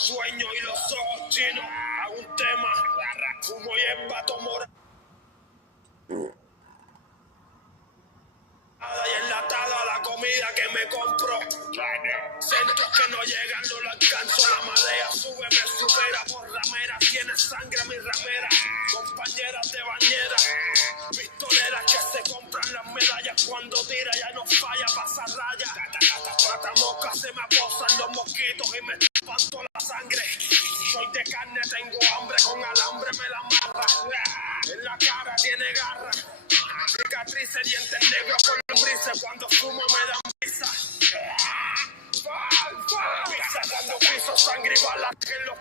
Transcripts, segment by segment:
sueño y los ojos chinos. Hago un tema, fumo y embato morado. Y enlatada la comida que me compro. Centros que no llegan, no lo alcanzo. La marea sube, me supera por ramera. Tiene sangre mi ramera. Compañeras de bañera. Pistoleras que se compran las medallas. Cuando tira ya no falla, pasa raya. Mata moscas, se me aposan los mosquitos y me espanto la sangre. Soy de carne, tengo hambre, con alambre me la amarra. En la cara tiene garra. Cicatrices, dientes negros con lombrices. Cuando fumo me dan prisa. Sacando pisos, sangre y balas en los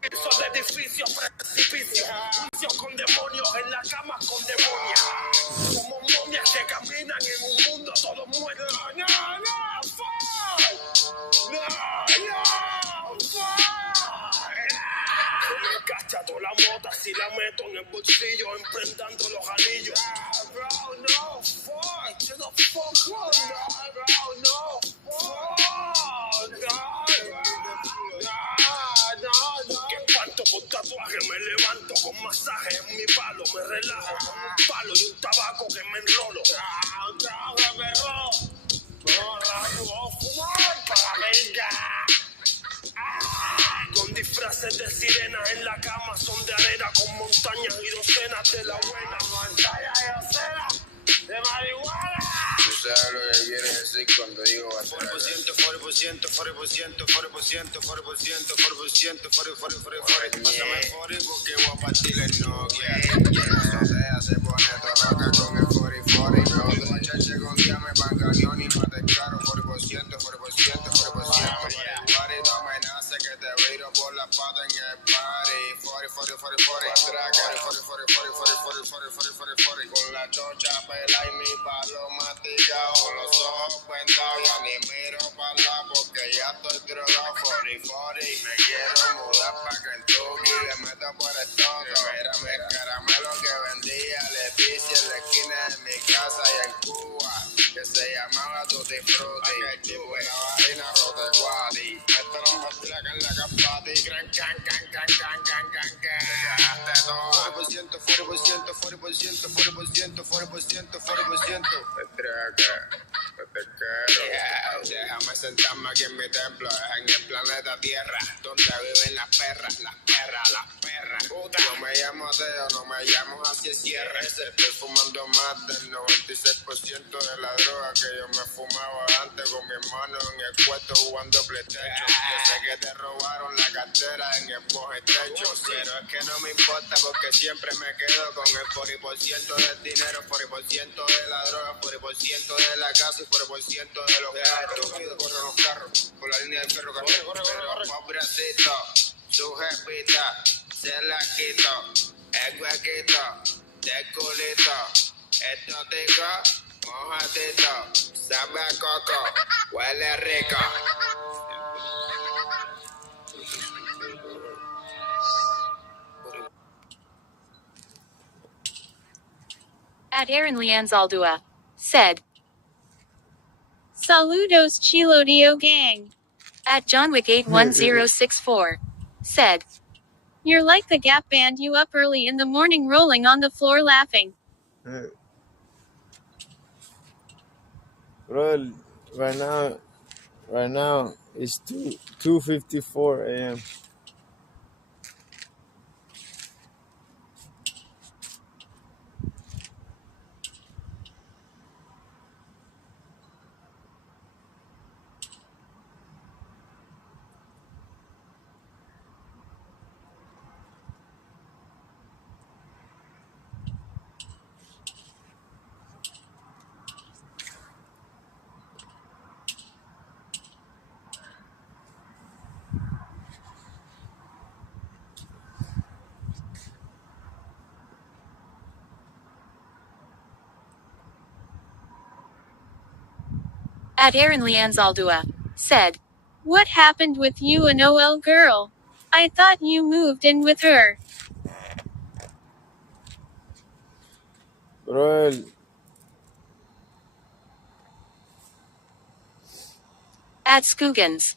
pisos de edificios, precipicios. Juicios con demonios, en la cama con demonias. Como momias que caminan en un mundo todos muertos. No, me cacha toda la mota si la meto en el bolsillo, emprendando los anillos. Bro, no, fuck, to the fuck, bro, no, fuck, no. Que espanto por tatuaje, me levanto con masaje en mi palo, me relajo con un palo y un tabaco que me enrolo. Fumar para venga. Con disfraces de sirenas en la cama, son de arena con montañas y docenas de la buena. Montañas y docenas de marihuana. Tú sabes lo que quiere decir cuando digo batería. 40%, pásame 40 porque voy a partir el Nokia. La azotea se pone toda loca con el 40. No, muchacha con día me pan cañón y mate caro. 40%. No me nace que te viro por la pata en el party. 40. Con la chocha pela y mi palo masticado. Con los ojos vendados ya ni miro para la porque ya estoy drogado. 40. Y me quiero mudar pa' Kentucky. Le meto por el todo. Mírame el caramelo que vendía Leticia en la esquina de mi casa y en Cuba. Que se llamaba Tutti Frutti. Aquel tipo en la vagina rote guati. Esto no me traga en la capati. Gran can. Dejaste todo. 40%. Me traga. Déjame sentarme aquí en mi templo, en el planeta Tierra, donde viven las perras. Puta. No me llamo Teo, no me llamo así cierre. Estoy fumando más del 96% de la droga que yo me fumaba antes con mi hermano en el cuarto jugando PlayStation. Yo sé que te robaron la cartera en el boje techo, pero es que no me importa porque siempre me quedo con el 40% del dinero, 40% de la droga, 40% de la casa y 40% de los carros. Corren los carros por la línea del ferrocarril. Pero pobrecito, su jefita se la quito, el huequito del culito, esto tico, mojadito, sabe a coco, huele rico. At Aaron Lianzaldua said, Saludos Chilodio Gang. At JohnWick81064 said, You're like the Gap Band, you up early in the morning rolling on the floor laughing. Bro, right now it's 2:54 a.m. At Aaron Lianzaldua said, What happened with you and OL girl? I thought you moved in with her. Bro, At Skoogans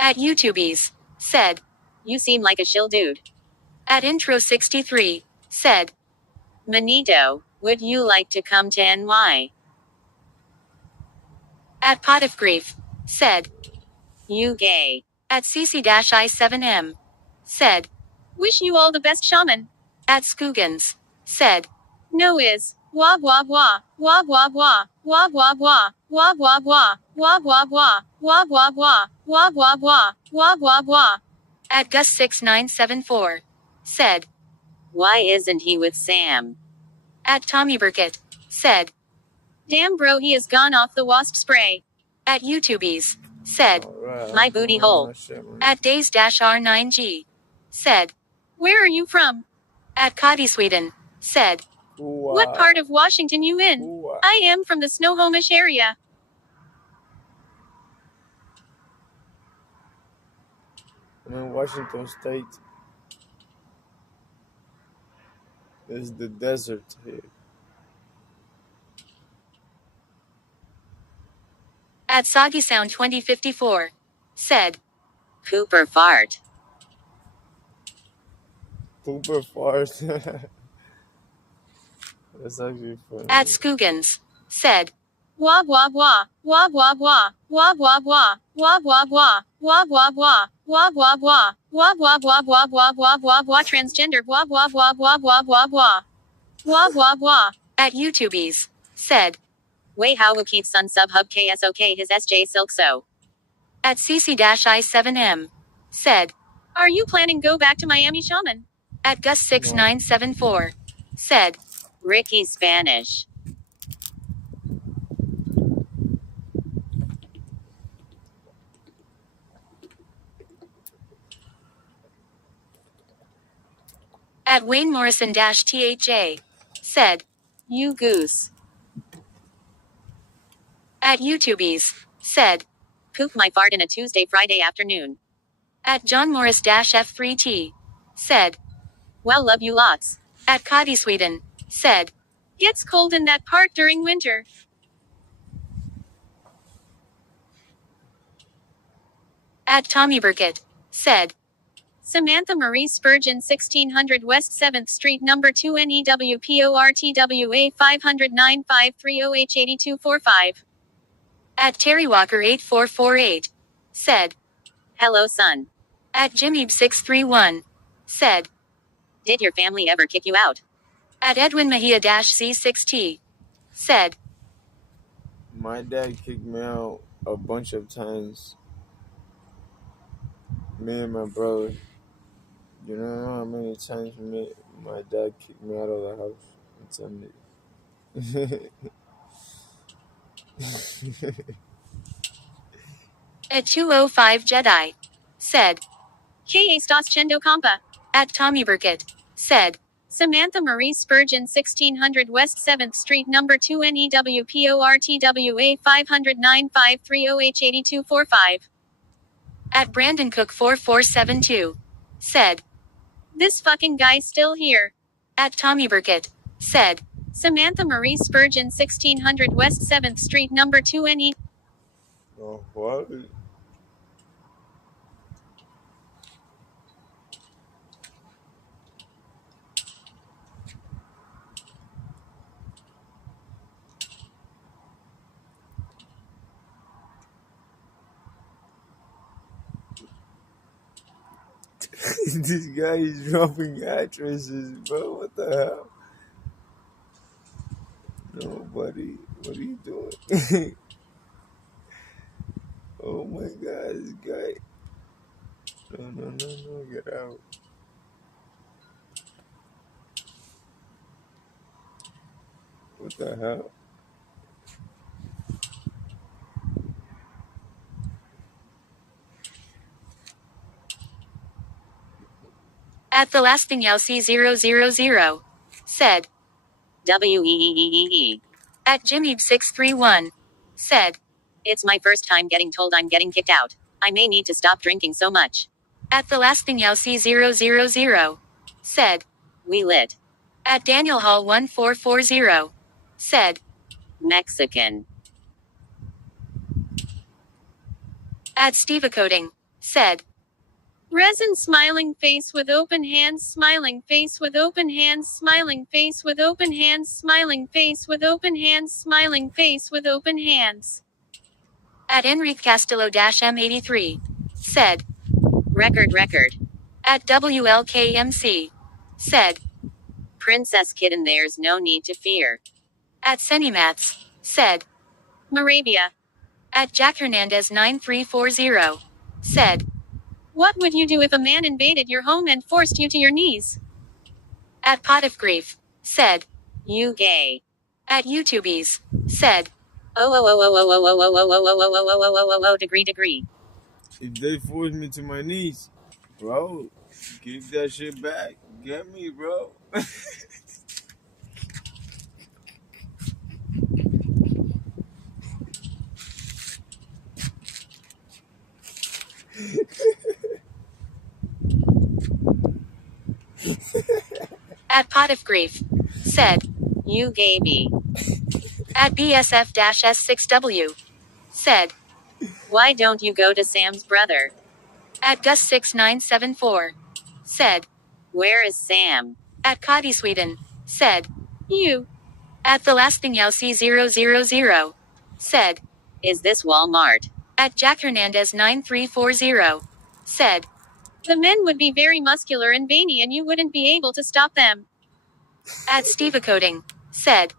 At YouTubies. Said. You seem like a shill dude. At Intro63. Said. Manito, would you like to come to NY? At Pot of Grief. Said. You gay. At CC-I7M. Said. Wish you all the best, shaman. At Skoogans. Said. No is. Wah wah wah. Wah wah wah. Wah wah wah. Wah wah wah. Wah wah wah. Wah wah wah. Wah wah wah. Wah wah wah. At Gus6974. Said. Why isn't he with Sam? At Tommy Burkett. Said. Damn bro, he has gone off the wasp spray. At YouTubies. Said. Alright, My booty hole. At Days-R9G. Said. Where are you from? At Cotty Sweden. Said. What part of Washington you in? I am from the Snohomish area. I'm in Washington State. It's the desert here. At Soggy Sound 2054. Said. Cooper fart. Cooper fart. That's actually funny. At Skoogans. Said. Wah wah wah. Wah wah wah. Wah wah wah. Wah wah wah. Wah wah wah. Wah wah wah. Wah wah wah wah wah wah wah wah transgender. Wah wah wah wah wah wah wah. Wah wah wah. At YouTubies. Said. Way how who keeps sun sub hub KSOK his SJ silk so. At CC-I7M. Said. Are you planning go back to Miami, shaman? At Gus6974. Said. Ricky Spanish. At Wayne Morrison-THA. Said. You goose. At YouTubies. Said. Poop my fart in a Tuesday Friday afternoon. At John Morris-F3T. Said. Well love you lots. At Cotty Sweden. Said. Gets cold in that part during winter. At Tommy Burkett. Said. Samantha Marie Spurgeon 1600 West 7th Street No. 2 NEWPORTWA 509 530H8245. At Terry Walker 8448. Said. Hello son. At Jimmy631. Said. Did your family ever kick you out? At Edwin Mejia-C6T. Said. My dad kicked me out a bunch of times. Me and my brother. You don't know how many times my dad kicked me out of the house. It's At 205 Jedi. Said. K.A. Stas Chendo Kampa. At Tommy Burkett. Said. Samantha Marie Spurgeon 1600 West 7th Street No. 2 NEWPORTWA 509 530H8245. At Brandon Cook 4472. Said. This fucking guy's still here. At Tommy Burkett. Said. Samantha Marie Spurgeon 1600 West 7th Street No. 2 NE. Oh, what? This guy is dropping addresses, bro. What the hell? No, buddy. What are you doing? Oh my god, this guy. No, get out. What the hell? At the last thing C000. Said. WEEEEE. At Jimmy631. Said. It's my first time getting told I'm getting kicked out. I may need to stop drinking so much. At the last thing C000. Said. We lit. At Daniel Hall 1440. Said. Mexican. At Steve Coding. said. Resin smiling face with open hands smiling face with open hands smiling face with open hands smiling face with open hands smiling face with open hands. At Enrique Castillo-M83. Said. Record. At WLKMC. Said. Princess Kitten there's no need to fear. At Senimats. Said. Moravia. At Jack Hernandez 9340. Said. What would you do if a man invaded your home and forced you to your knees? At Pot of Grief. Said. You gay. At YouTubies. Said. Oh, degree. If they force me to my knees, bro, give that shit back. Get me, bro. At Pot of Grief. Said. You gay me. At BSF-S6W. Said. Why don't you go to Sam's brother? At Gus6974. Said. Where is Sam? At Cody Sweden. Said. You. At the last thing C000. Said. Is this Walmart? At Jack Hernandez 9340. Said. The men would be very muscular and veiny and you wouldn't be able to stop them. At Steva Coding. Said.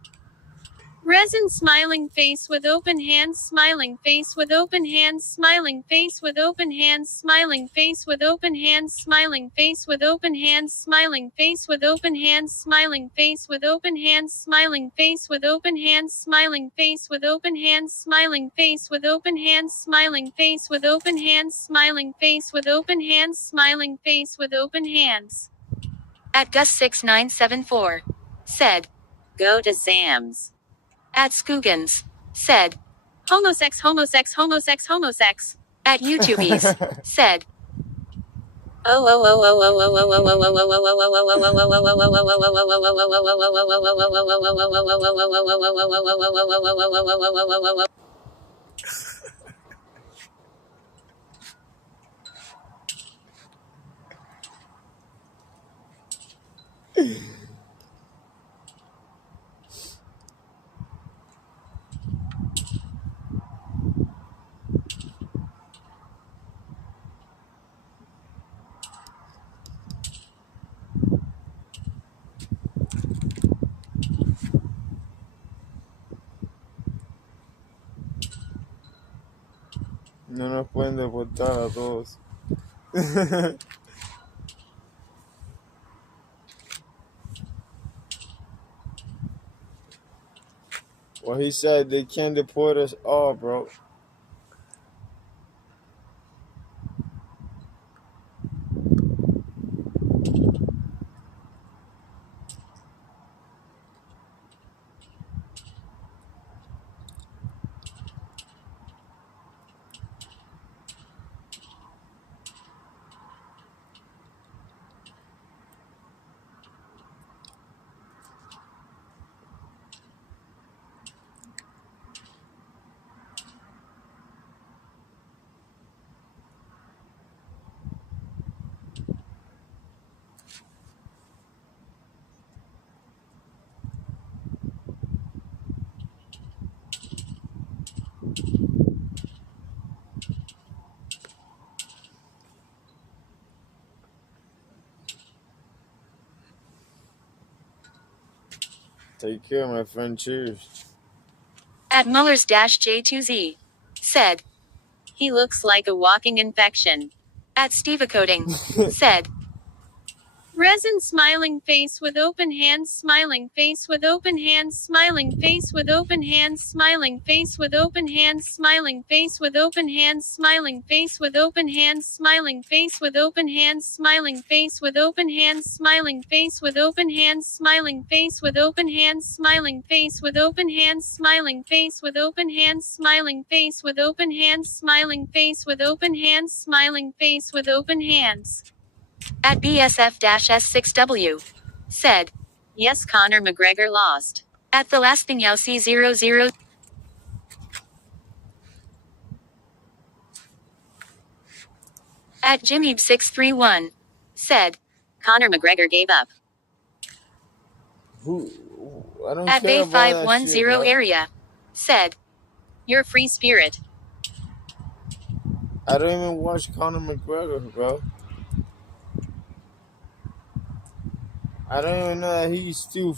Resin smiling face with open hands smiling face with open hands smiling face with open hands smiling face with open hands smiling face with open hands smiling face with open hands smiling face with open hands smiling face with open hands smiling face with open hands smiling face with open hands smiling face with open hands smiling face with open hands smiling face with open hands. At Gus6974. Said. Go to Sam's. At Skoogans. Said. Homosex. At YouTubies. Said. No nos pueden deportar a todos. Well, he said they can't deport us all, bro. Take care, my friend. Cheers. At Mullers-J2Z. Said. He looks like a walking infection. At Steva Coding. Said. Resin smiling face with open hands smiling face with open hands smiling face with open hands smiling face with open hands smiling face with open hands smiling face with open hands smiling face with open hands smiling face with open hands smiling face with open hands smiling face with open hands smiling face with open hands smiling face with open hands smiling face with open hands smiling face with open hands smiling face with open hands. At BSF-S6W. Said. Yes, Conor McGregor lost. At the last thing C00. At Jimmy631 said, Conor McGregor gave up. Who? I don't At care about that shit, Bay510 bro. area said, you're free spirit. I don't even watch Conor McGregor, bro. I don't even know that he's still.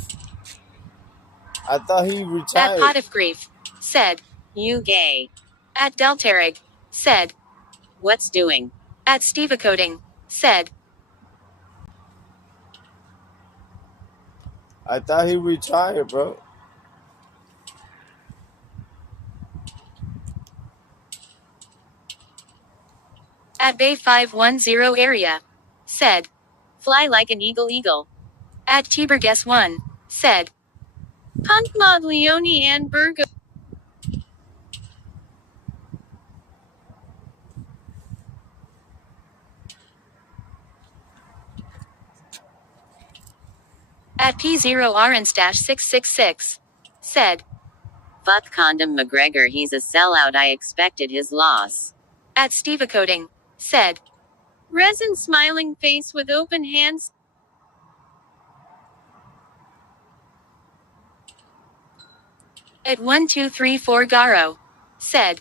I thought he At retired. Pot of Grief said, you gay. At Deltarig said, what's doing? At Stevecoding said, I thought he retired, bro. at Bay510 area said, fly like an eagle. At Tiberguess1 said, Punt Mod Leone and Burgo. At P0Rns-666 said, fuck Condom McGregor, he's a sellout, I expected his loss. At Stevecoding said, resin smiling face with open hands. At 1234 Garo said,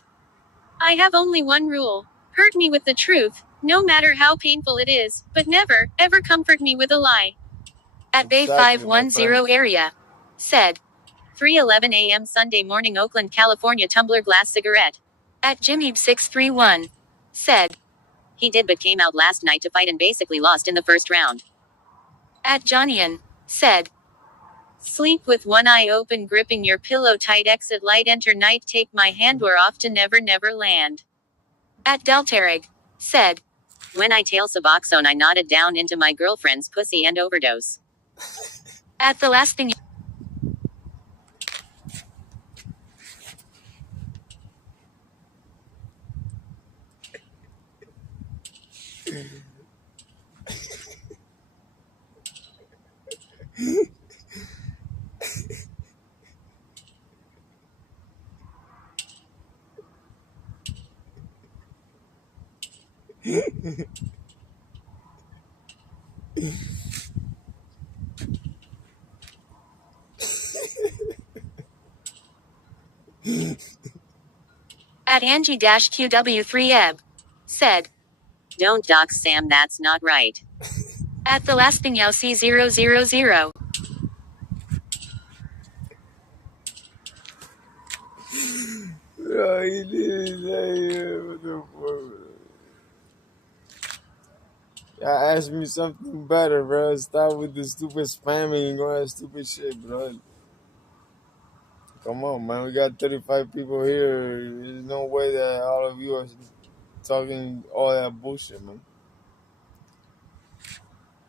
I have only one rule. Hurt me with the truth, no matter how painful it is, but never, ever comfort me with a lie. At Exactly, my friend. Bay510 area said, 3:11 a.m. Sunday morning, Oakland, California, tumbler glass cigarette. At Jimmy631 said, he did but came out last night to fight and basically lost in the first round. At Johnnyan said, sleep with one eye open, gripping your pillow tight, exit light, enter night, take my hand, we're off to never land. At Deltarig said, when I tail Suboxone, I nodded down into my girlfriend's pussy and overdose. At the last thing. At Angie-QW3eb said, don't dox Sam, that's not right. At the last thing C000. Bro, he didn't say what the fuck. Y'all ask me something better, bro. Stop with the stupid spamming and all that stupid shit, bro. Come on, man. We got 35 people here. There's no way that all of you are talking all that bullshit, man.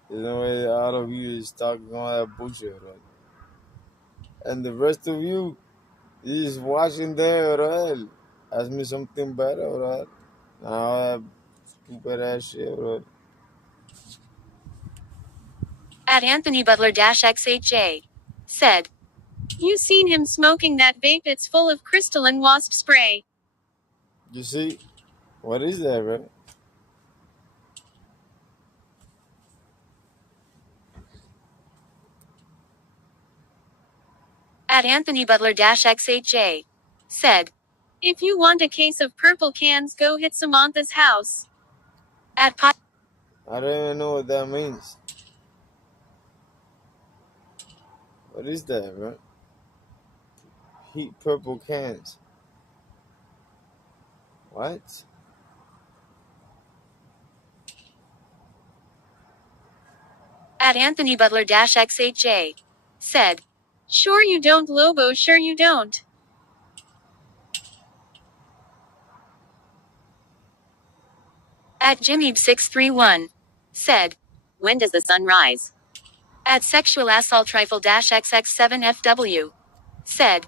There's no way that all of you is talking all that bullshit, right? And the rest of you is watching there, right? Ask me something better, right? All that stupid ass shit, right? At Anthony Butler-XHJ said, you seen him smoking that vape, it's full of crystalline wasp spray. You see? What is that, right? At Anthony Butler-XHJ said, if you want a case of purple cans, go hit Samantha's house. At I don't even know what that means. What is that, right? Heat purple cans. What? At Anthony Butler-XHJ said, sure you don't, Lobo, sure you don't. At Jimmy631 said, when does the sun rise? At Sexual Assault Rifle-XX7FW said,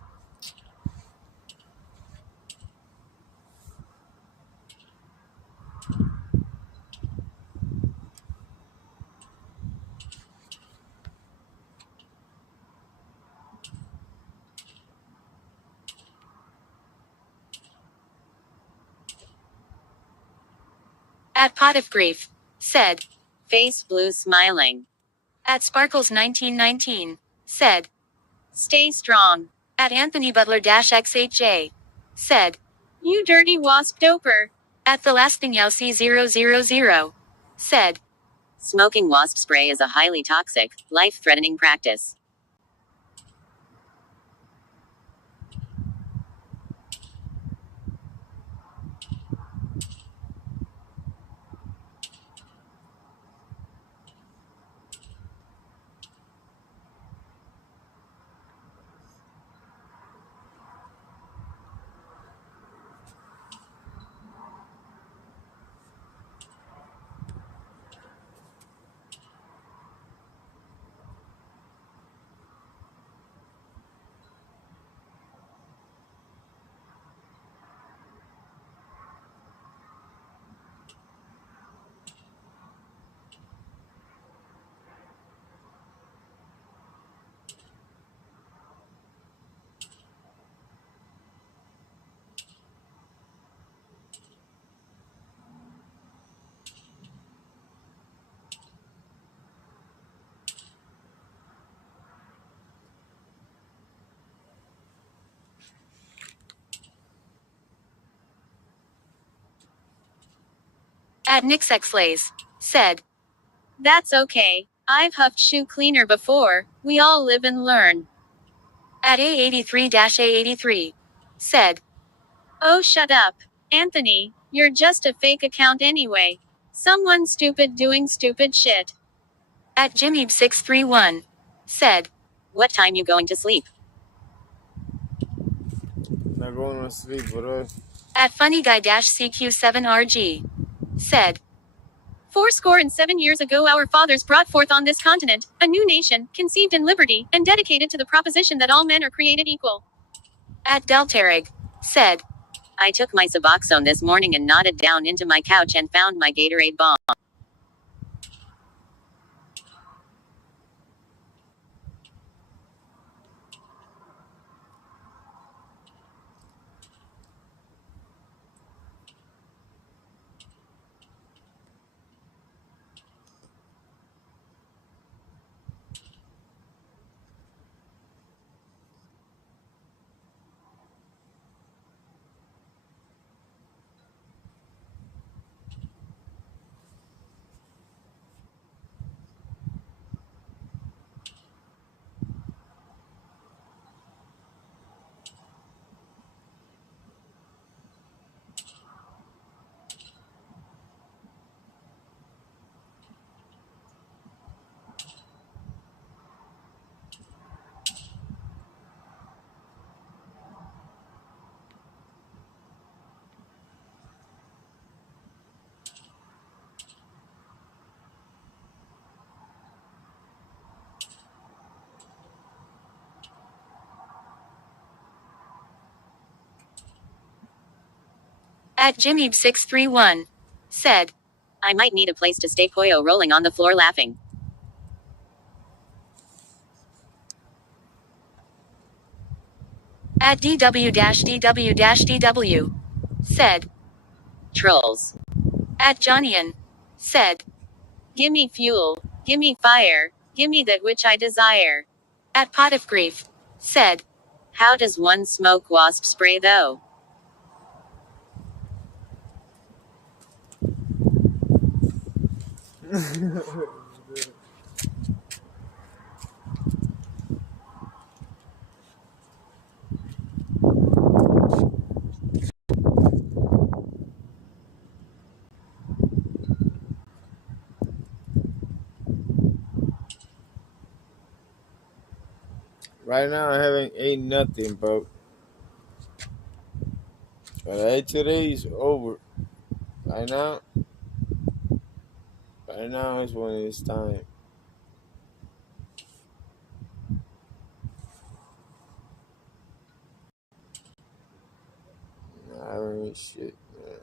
At Pot of Grief. Said. Face blue smiling. At Sparkles1919. Said. Stay strong. At Anthony Butler-XHJ. Said. You dirty wasp doper. At the last thing C000. Said. Smoking wasp spray is a highly toxic, life-threatening practice. At NixXlays. Said. That's okay. I've huffed shoe cleaner before. We all live and learn. At A83-A83. Said. Oh, shut up. Anthony, you're just a fake account anyway. Someone stupid doing stupid shit. At Jimmyb631. Said. What time you going to sleep? Not going to sleep, bro. At FunnyGuy-CQ7RG. Said. 7 years ago our fathers brought forth on this continent, a new nation, conceived in liberty, and dedicated to the proposition that all men are created equal. At Deltarig. Said. I took my Suboxone this morning and nodded down into my couch and found my Gatorade bomb. At Jimmyb631. Said. I might need a place to stay Poyo rolling on the floor laughing. At DW-DW-DW. Said. Trolls. At Johnnyan. Said. Gimme fuel. Gimme fire. Gimme that which I desire. At Pot of Grief. Said. How does one smoke wasp spray though? Right now, I haven't ate nothing, bro. But I ate today is over. Right now is when it's time. I haven't eat shit, man.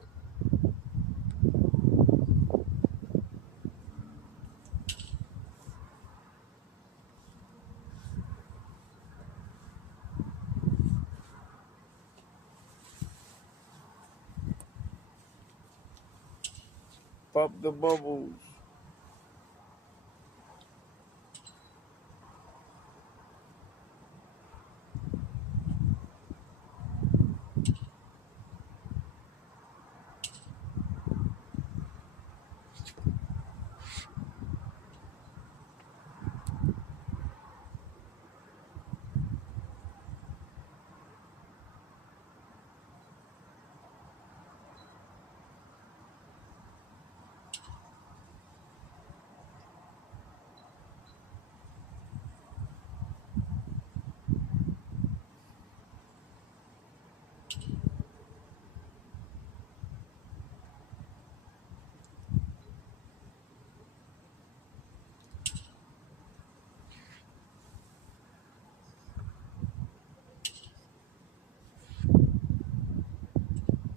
Pop the bubbles.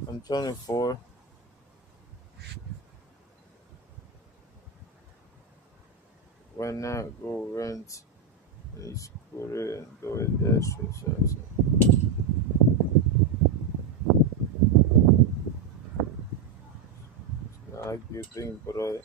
I'm 24. Why not go rent a scooter and do it that shit? Not like you think, bro.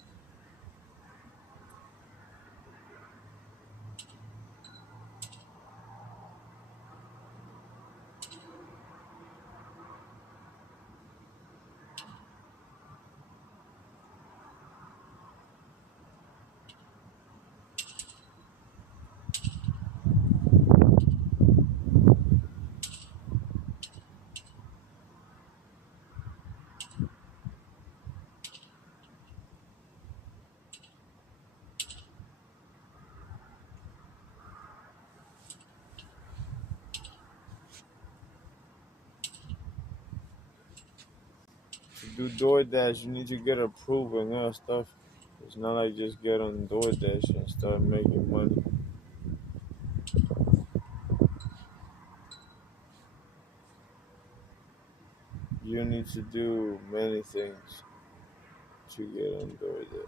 To do DoorDash, you need to get approved and that stuff. It's not like just get on DoorDash and start making money. You need to do many things to get on DoorDash.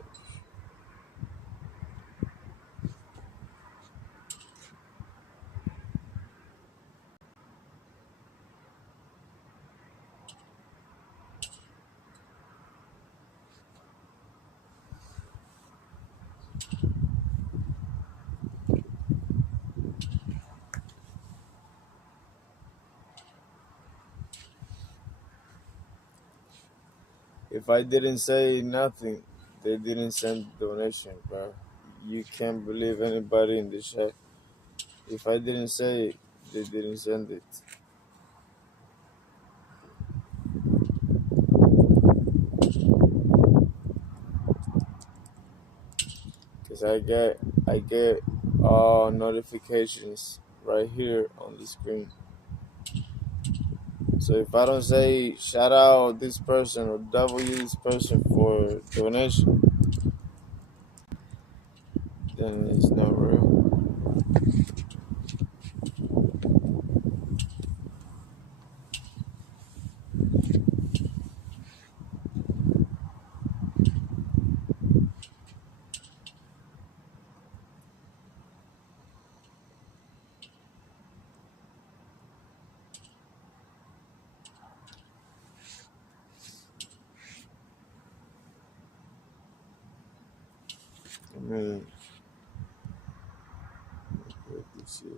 If I didn't say nothing, they didn't send the donation, bro. You can't believe anybody in the chat. If I didn't say it, they didn't send it. Cause I get notifications right here on the screen. So if I don't say shout out this person or W this person for donation, then it's not real. I mean, let me see.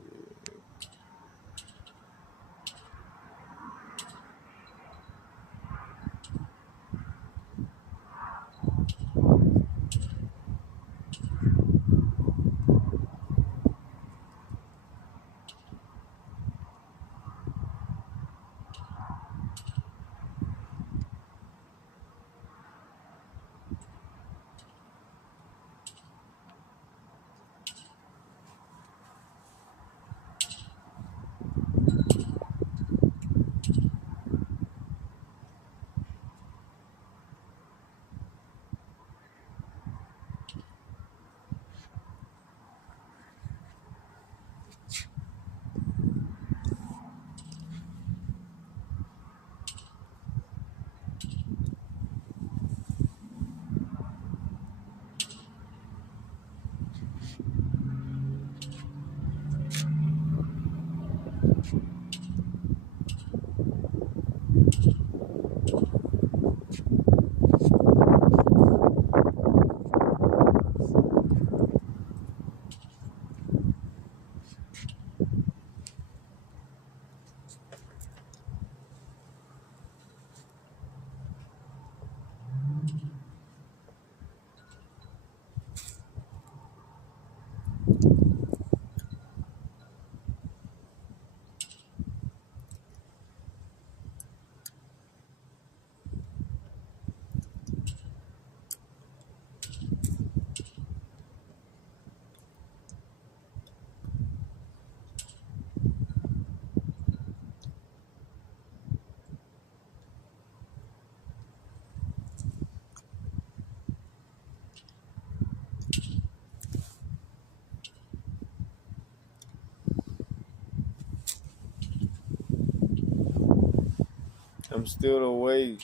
I'm still awake.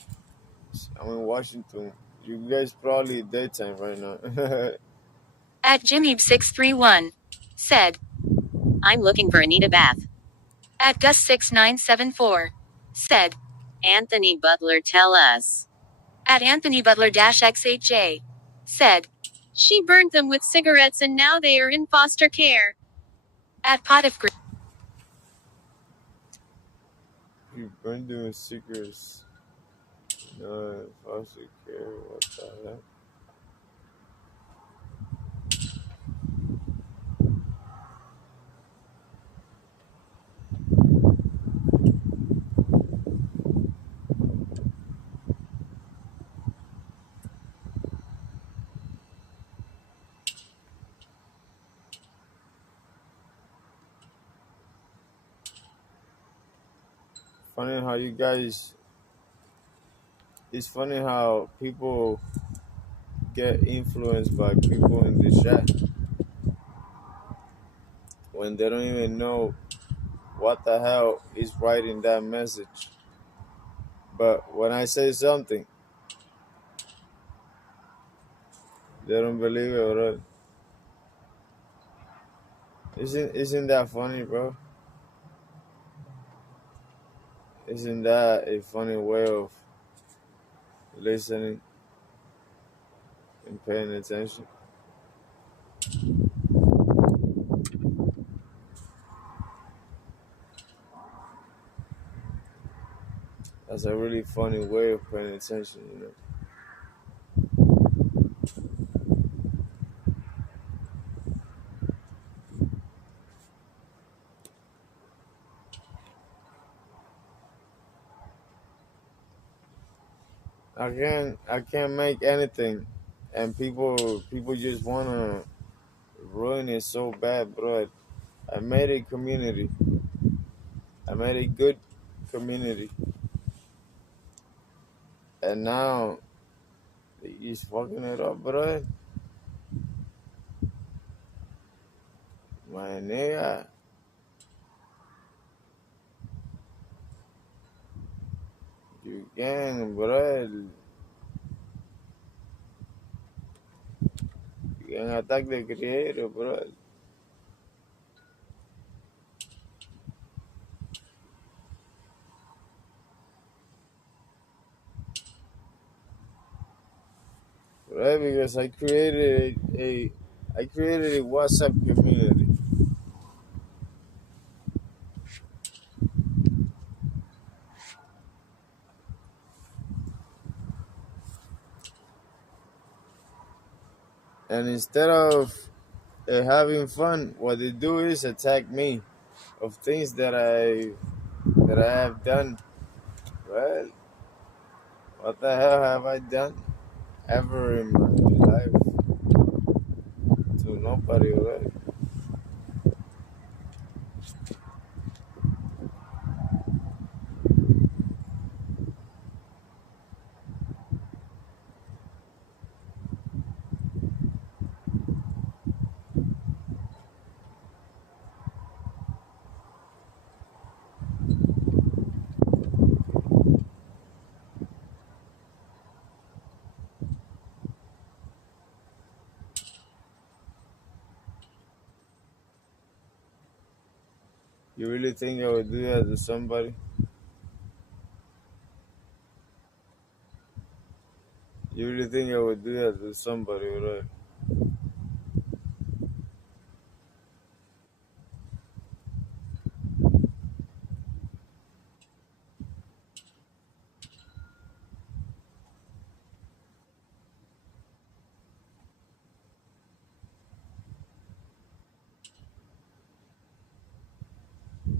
I'm in Washington. You guys probably daytime right now. At Jimmy631 said, I'm looking for Anita Bath. At Gus6974 said, Anthony Butler tell us. At Anthony Butler-XHJ said, she burned them with cigarettes and now they are in foster care. At Pot of Green. You've been doing secrets. No, foster care. What the heck? Funny how you guys. It's funny how people get influenced by people in the chat when they don't even know what the hell is writing that message. But when I say something, they don't believe it, right? Isn't that funny, bro? Isn't that a funny way of listening and paying attention? That's a really funny way of paying attention, you know. I can't make anything, and people just wanna ruin it so bad, bro. I made a community. I made a good community, and now he's fucking it up, bro. My nigga, you can, bro. You can attack the creator, bro. Right? Because I created a WhatsApp community, and instead of having fun, what they do is attack me of things that I have done. Well, what the hell have I done ever in my life to nobody? Right? You really think I would do that to somebody? You really think I would do that to somebody, right?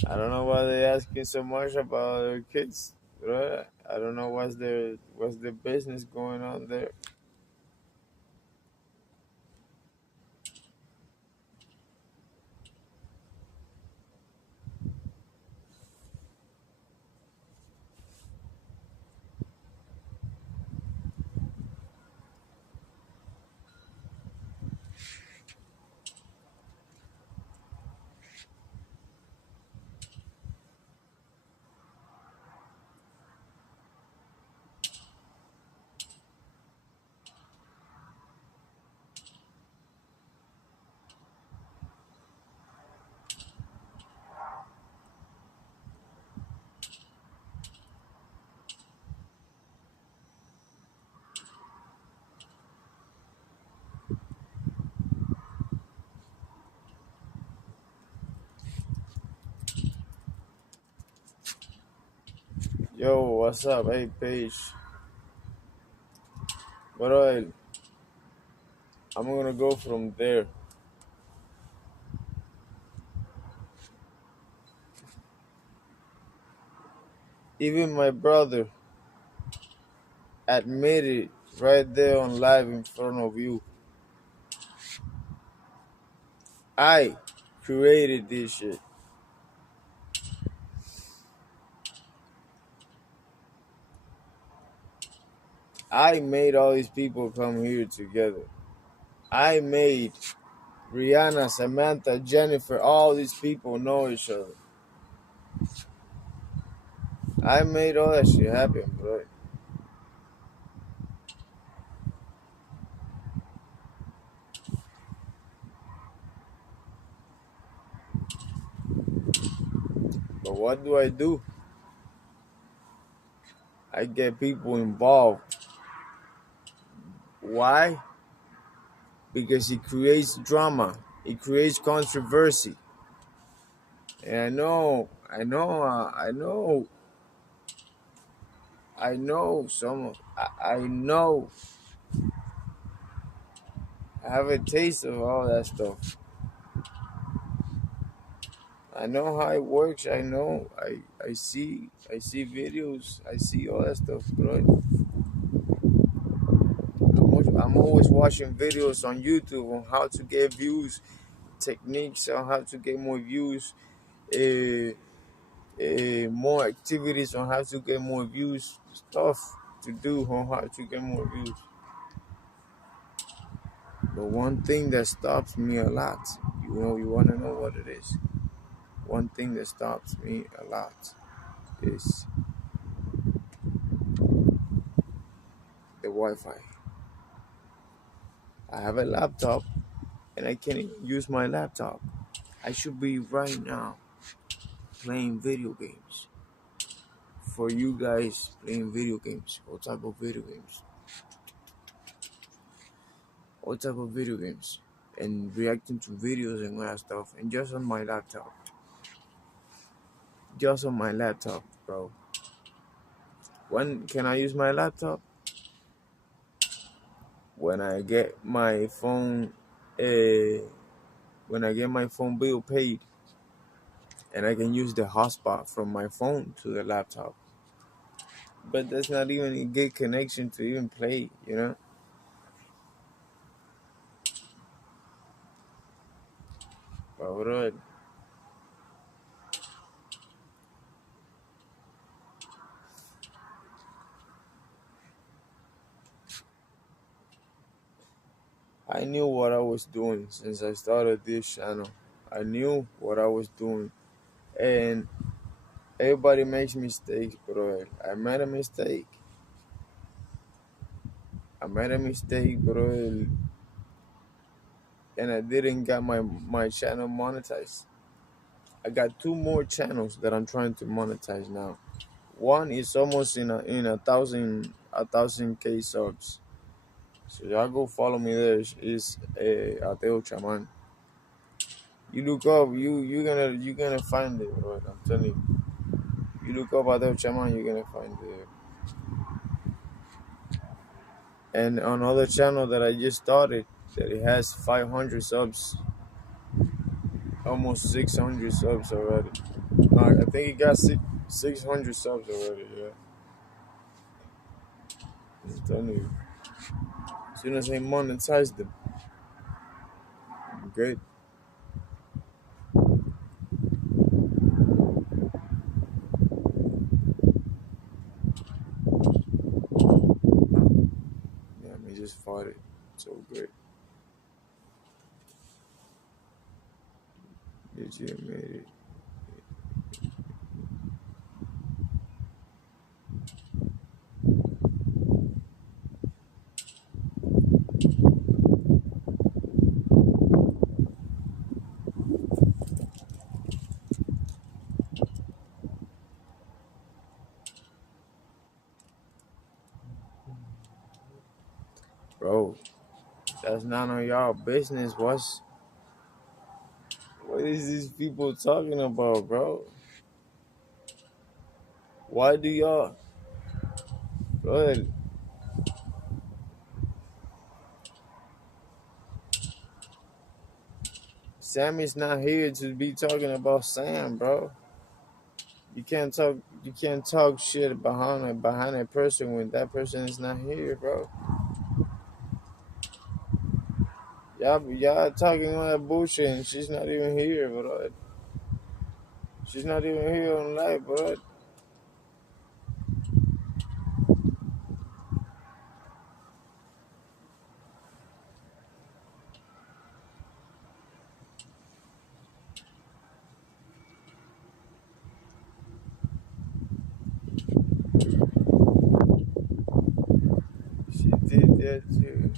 I don't know why they asking so much about their kids, right? I don't know what's the business going on there. Yo, what's up? Hey, Paige. But I'm gonna go from there. Even my brother admitted right there on live in front of you. I created this shit. I made all these people come here together. I made Rihanna, Samantha, Jennifer, all these people know each other. I made all that shit happen, bro. But what do? I get people involved. Why? Because it creates drama. It creates controversy. And I know I know. I have a taste of all that stuff. I know how it works. I know. I see videos. I see all that stuff, bro. I'm always watching videos on YouTube on how to get views, techniques on how to get more views, more activities on how to get more views, stuff to do on how to get more views. But one thing that stops me a lot, you want to know what it is? One thing that stops me a lot is the Wi-Fi. I have a laptop and I can't even use my laptop. I should be right now playing video games. For you guys playing video games, what type of video games? What type of video games? And reacting to videos and all that stuff. And just on my laptop. Just on my laptop, bro. When can I use my laptop? When I get my phone, when I get my phone bill paid, and I can use the hotspot from my phone to the laptop. But that's not even a good connection to even play, you know? But I knew what I was doing since I started this channel. I knew what I was doing. And everybody makes mistakes, bro. I made a mistake. Bro. And I didn't get my channel monetized. I got 2 more channels that I'm trying to monetize now. One is almost in a thousand K subs. So y'all go follow me there. It's Ateo Chaman. You look up, you're gonna find it, bro. I'm telling you. You look up Ateo Chaman, you're gonna find it. And another channel that I just started that it has 500 subs, almost 600 subs already. I think it got 600 subs already. Yeah, I'm telling you. As soon as I monetize them, I'm good. Yeah, I just farted. So good. Did you made it? Bro, that's none of y'all business. What is these people talking about, bro? Why do y'all, brother? Sam is not here to be talking about Sam, bro. You can't talk. You can't talk shit behind a person when that person is not here, bro. Y'all talking all that bullshit, and she's not even here, bro. She's not even here on live, bro. She did that too.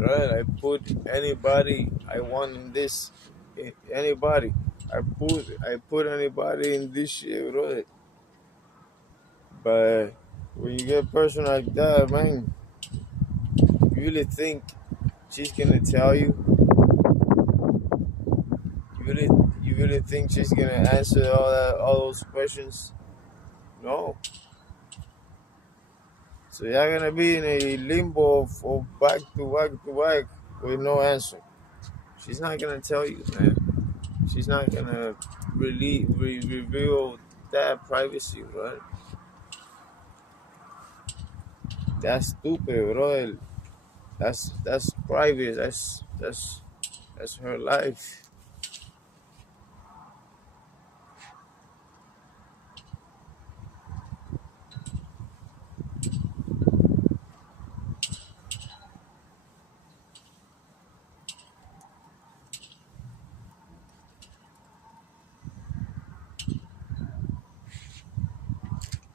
Right? I put anybody I want in this. Anybody. I put anybody in this shit, right? But when you get a person like that, man, you really think she's gonna tell you? You really think she's gonna answer all those questions? No. So you're gonna be in a limbo for back to back to back with no answer. She's not gonna tell you, man. She's not gonna really reveal that privacy, right? That's stupid, bro. That's private. That's her life.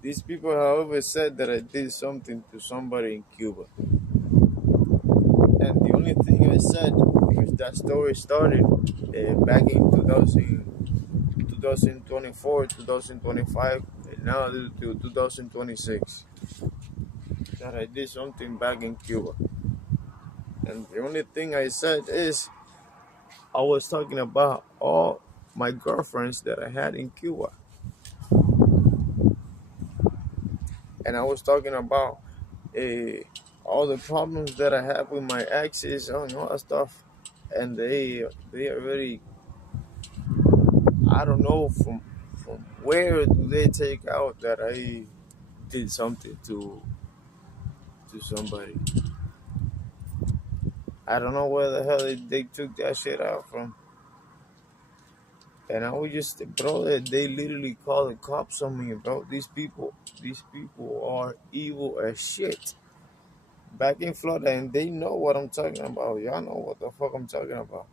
These people, however, said that I did something to somebody in Cuba. And the only thing I said, because that story started back in 2024, 2025, and now to 2026, that I did something back in Cuba. And the only thing I said is I was talking about all my girlfriends that I had in Cuba. And I was talking about all the problems that I have with my exes and all that stuff. And they already, I don't know from where do they take out that I did something to somebody. I don't know where the hell they took that shit out from. And I was just, bro, they literally call the cops on me, bro. These people are evil as shit. Back in Florida, and they know what I'm talking about. Y'all know what the fuck I'm talking about.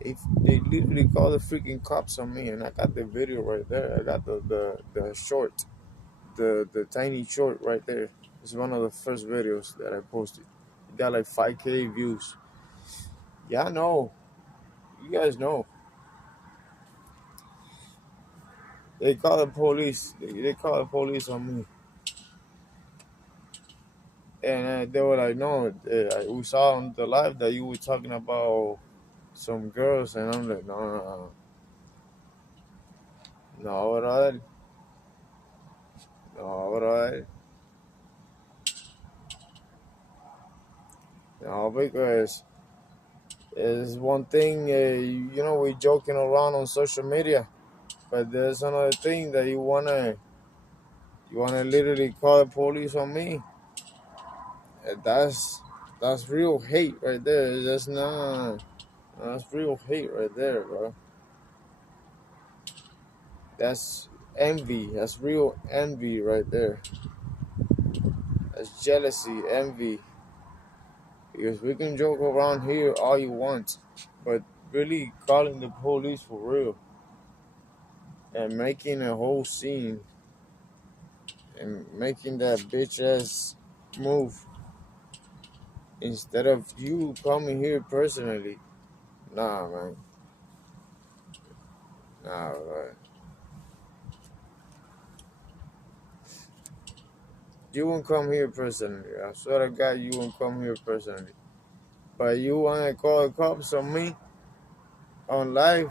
If they literally call the freaking cops on me, and I got the video right there. I got the short, the tiny short right there. It's one of the first videos that I posted. It got like 5K views. Y'all know. You guys know. They call the police. They call the police on me. And they were like, no, we saw on the live that you were talking about some girls. And I'm like, no. No, brother. No, brother. No, because it's one thing, we're joking around on social media. But there's another thing that you wanna literally call the police on me. And that's real hate right there. That's real hate right there, bro. That's envy. That's real envy right there. That's jealousy, envy. Because we can joke around here all you want, but really calling the police for real and making a whole scene and making that bitch ass move instead of you coming here personally. Nah, man. Nah, right. You won't come here personally. I swear to God, you won't come here personally. But you want to call the cops on me on live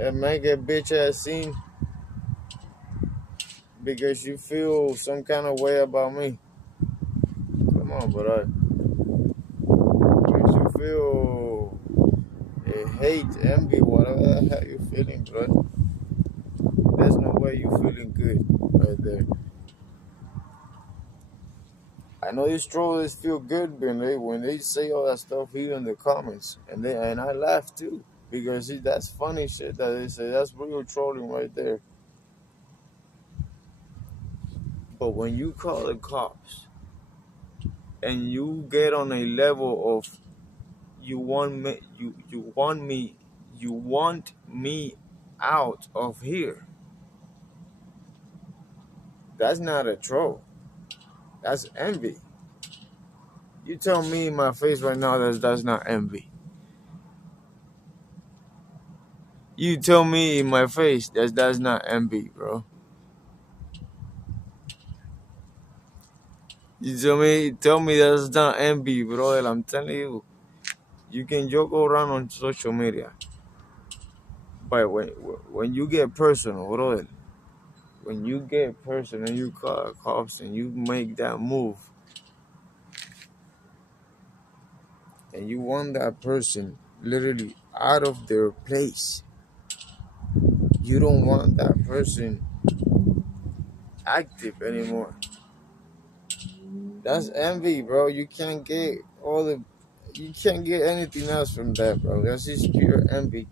and make a bitch ass scene because you feel some kind of way about me. Come on, bro. Because you feel hate, envy, whatever the hell you feeling, bro. There's no way you feeling good right there. I know these trollers feel good when they say all that stuff here in the comments, and I laugh too because that's funny shit that they say. That's real trolling right there. But when you call the cops and you get on a level of you want me out of here, that's not a troll. That's envy. You tell me in my face right now that that's not envy. You tell me in my face that that's not envy, bro. You tell me that's not envy, bro. And I'm telling you, you can joke around on social media, but when you get personal, bro, when you get personal and you call cops and you make that move, and you want that person literally out of their place, you don't want that person active anymore. That's envy, bro. You can't get anything else from that, bro. That's just pure envy.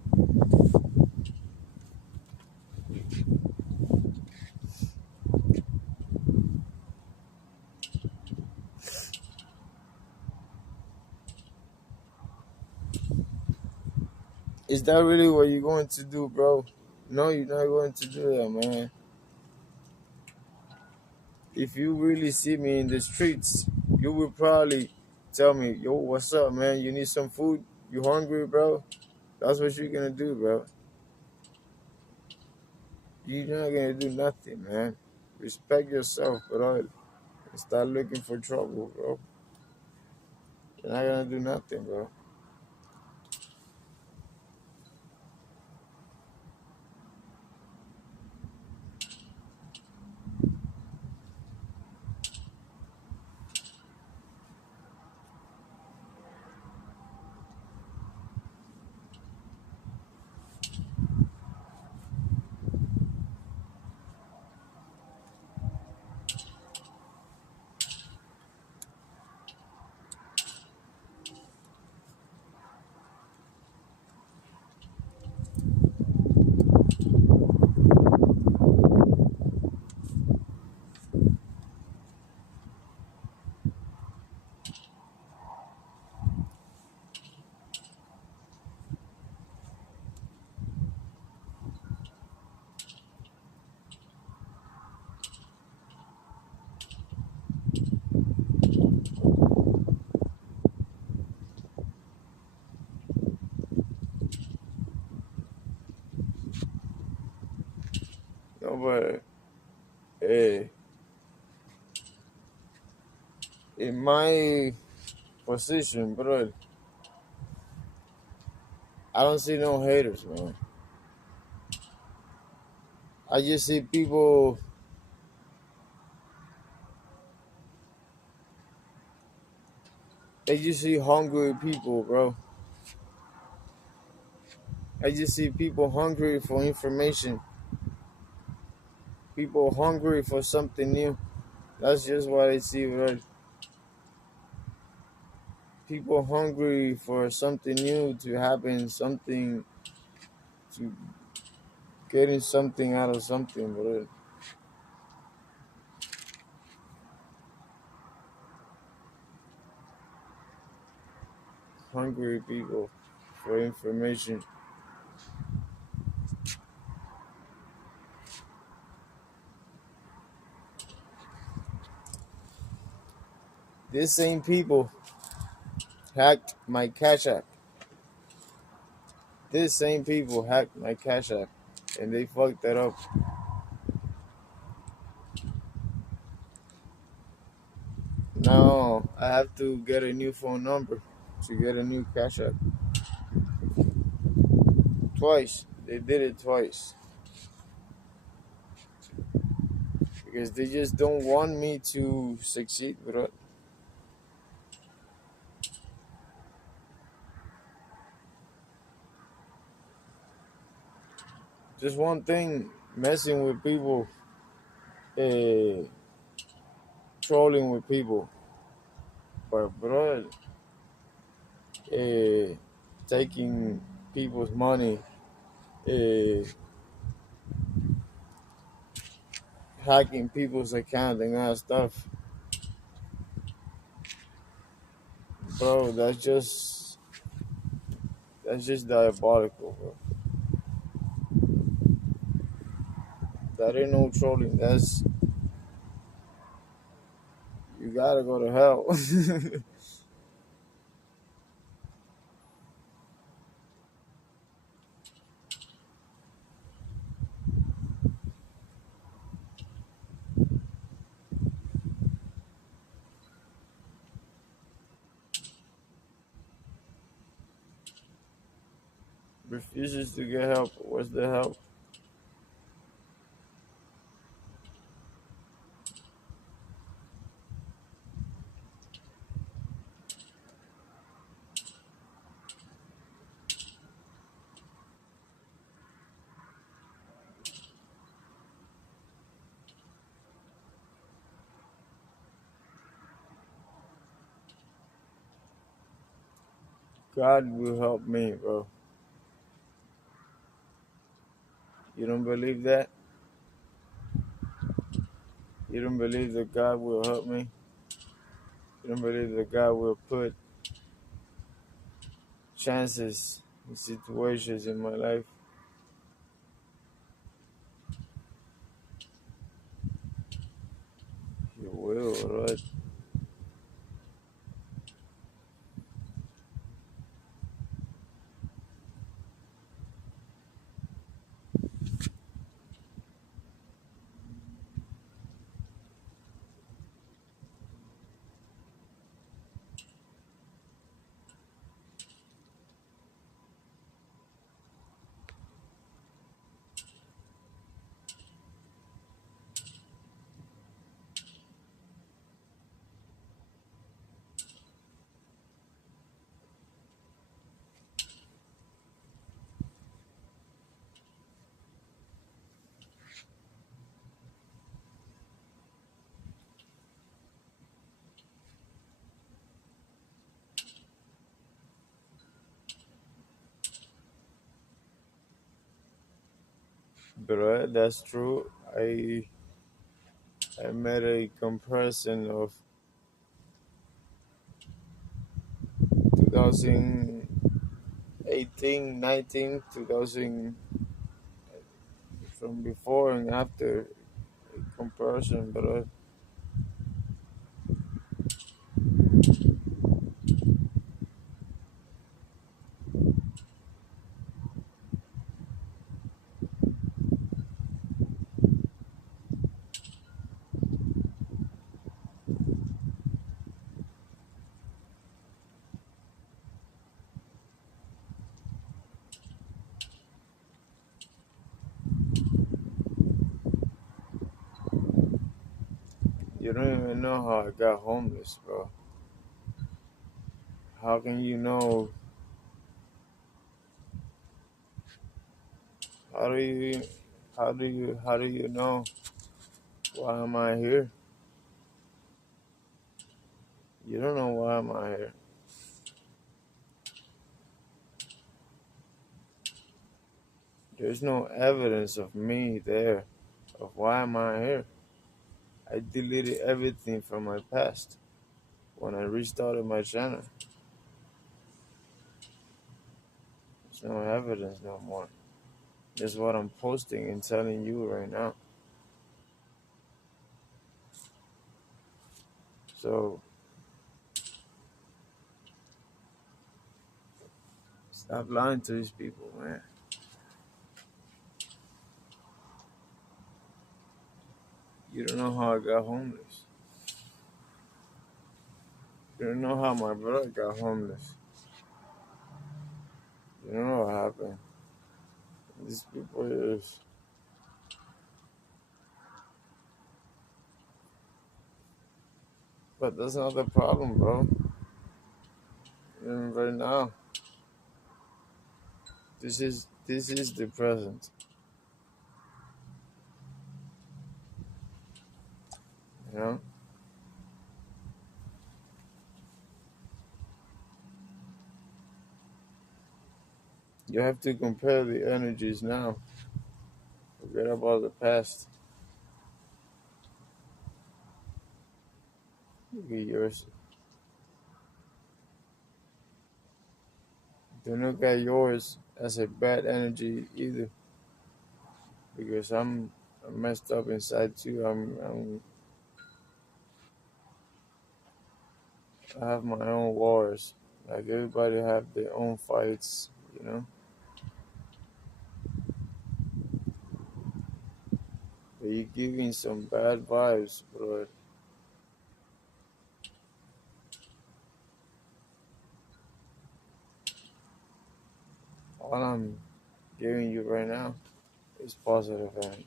Is that really what you're going to do, bro? No, you're not going to do that, man. If you really see me in the streets, you will probably tell me, yo, what's up, man? You need some food? You hungry, bro? That's what you're gonna do, bro. You're not gonna do nothing, man. Respect yourself, bro. And start looking for trouble, bro. You're not gonna do nothing, bro. No, but hey, in my position, bro, I don't see no haters, man. I just see people. I just see hungry people, bro. I just see people hungry for information. People hungry for something new. That's just what I see, bro. People hungry for something new to happen, something to getting something out of something, bro. hungry people for information. These same people hacked my Cash App. These same people hacked my Cash App, and they fucked that up. Now I have to get a new phone number to get a new Cash App. Twice. They did it twice. Because they just don't want me to succeed, bro. Just one thing, messing with people, uh, trolling with people. But, bro, taking people's money, uh, hacking people's account and all that stuff. Bro, that's just diabolical, bro. That ain't no trolling. You gotta go to hell. Refuses to get help. What's the help? God will help me, bro. You don't believe that? You don't believe that God will help me? You don't believe that God will put chances and situations in my life? You will, right? Bro, that's true. I made a comparison of 2018, 19, 2000, from before and after comparison, bro. You don't even know how I got homeless, bro. How can you know? How do you, how do you know? Why am I here? You don't know why am I here. There's no evidence of me there. Of why am I here? I deleted everything from my past when I restarted my channel. There's no evidence no more. That's what I'm posting and telling you right now. So stop lying to these people, man. You don't know how I got homeless. You don't know how my brother got homeless. You don't know what happened. These people is. But that's not the problem, bro. And right now, this is the present. You know, you have to compare the energies now. Forget about the past. Look at yours. Don't look at yours as a bad energy either, because I'm messed up inside too. I have my own wars. Like everybody have their own fights, you know. But you're giving some bad vibes, bro. All I'm giving you right now is positive energy.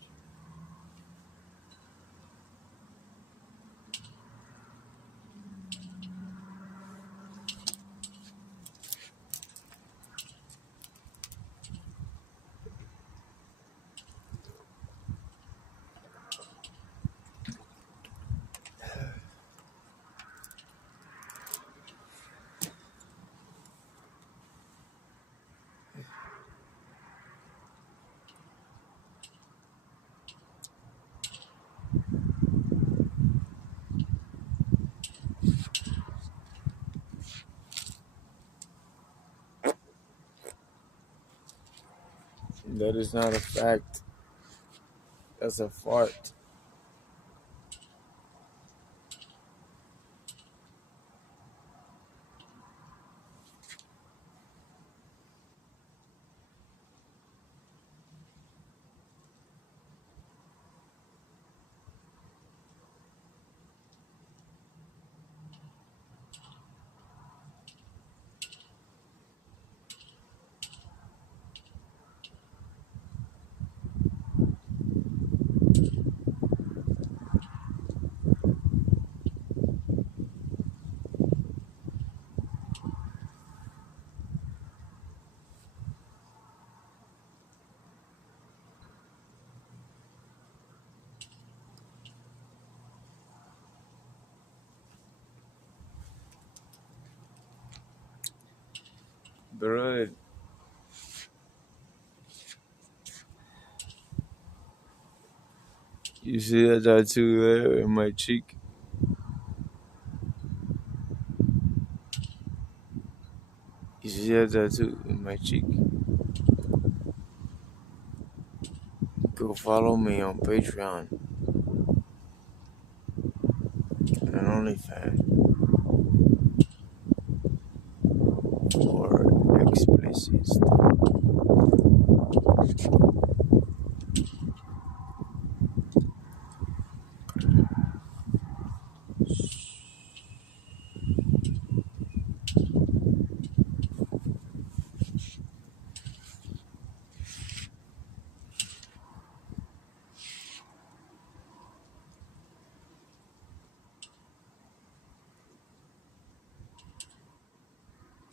That is not a fact. That's a fart. Bro, you see that tattoo there in my cheek? You see that tattoo in my cheek? Go follow me on Patreon and OnlyFans for explicit stuff.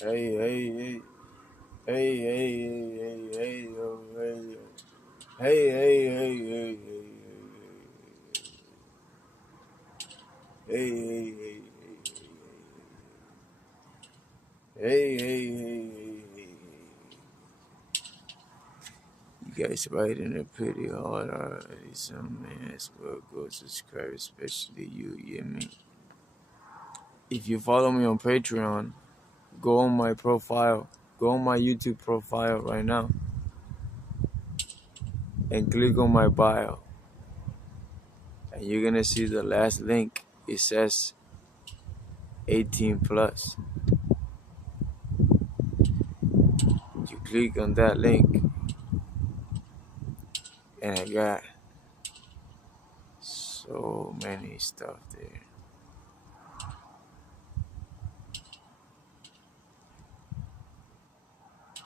Hey, hey, hey. Hey, hey, hey, hey, hey, yo, hey, yo. Hey, hey, hey, hey, hey, hey, hey, hey, hey, hey, hey, hey, hey. You guys writing it pretty hard already, so man, as well go subscribe, especially you hear me? If you follow me on Patreon, go on my profile go on my YouTube profile right now and click on my bio. And you're going to see the last link. It says 18 plus. You click on that link, and I got so many stuff there.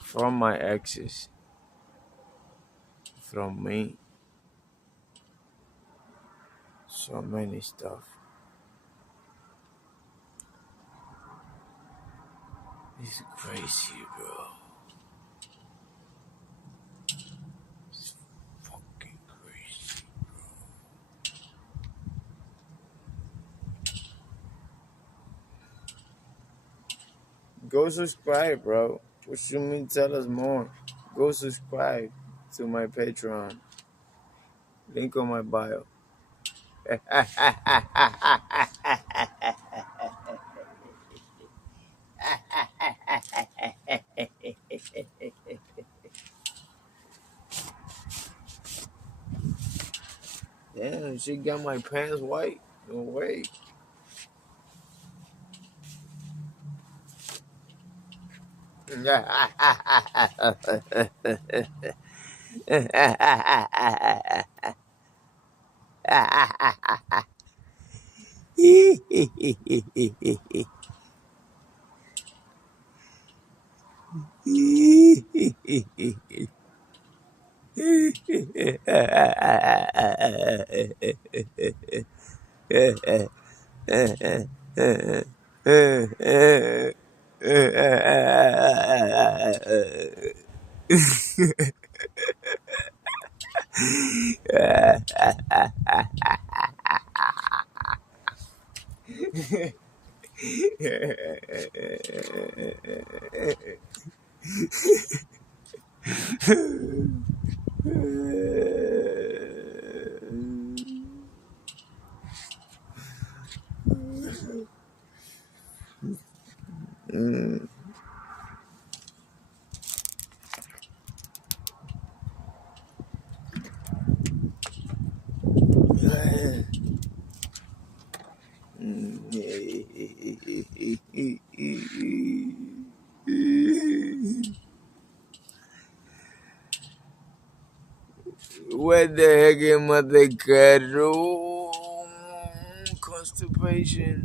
From my exes, from me, so many stuff. It's crazy, bro. It's fucking crazy. Go subscribe, bro. What you mean tell us more? Go subscribe to my Patreon. Link on my bio. Damn, she got my pants white. No way. What the heck am I the carro? Constipation.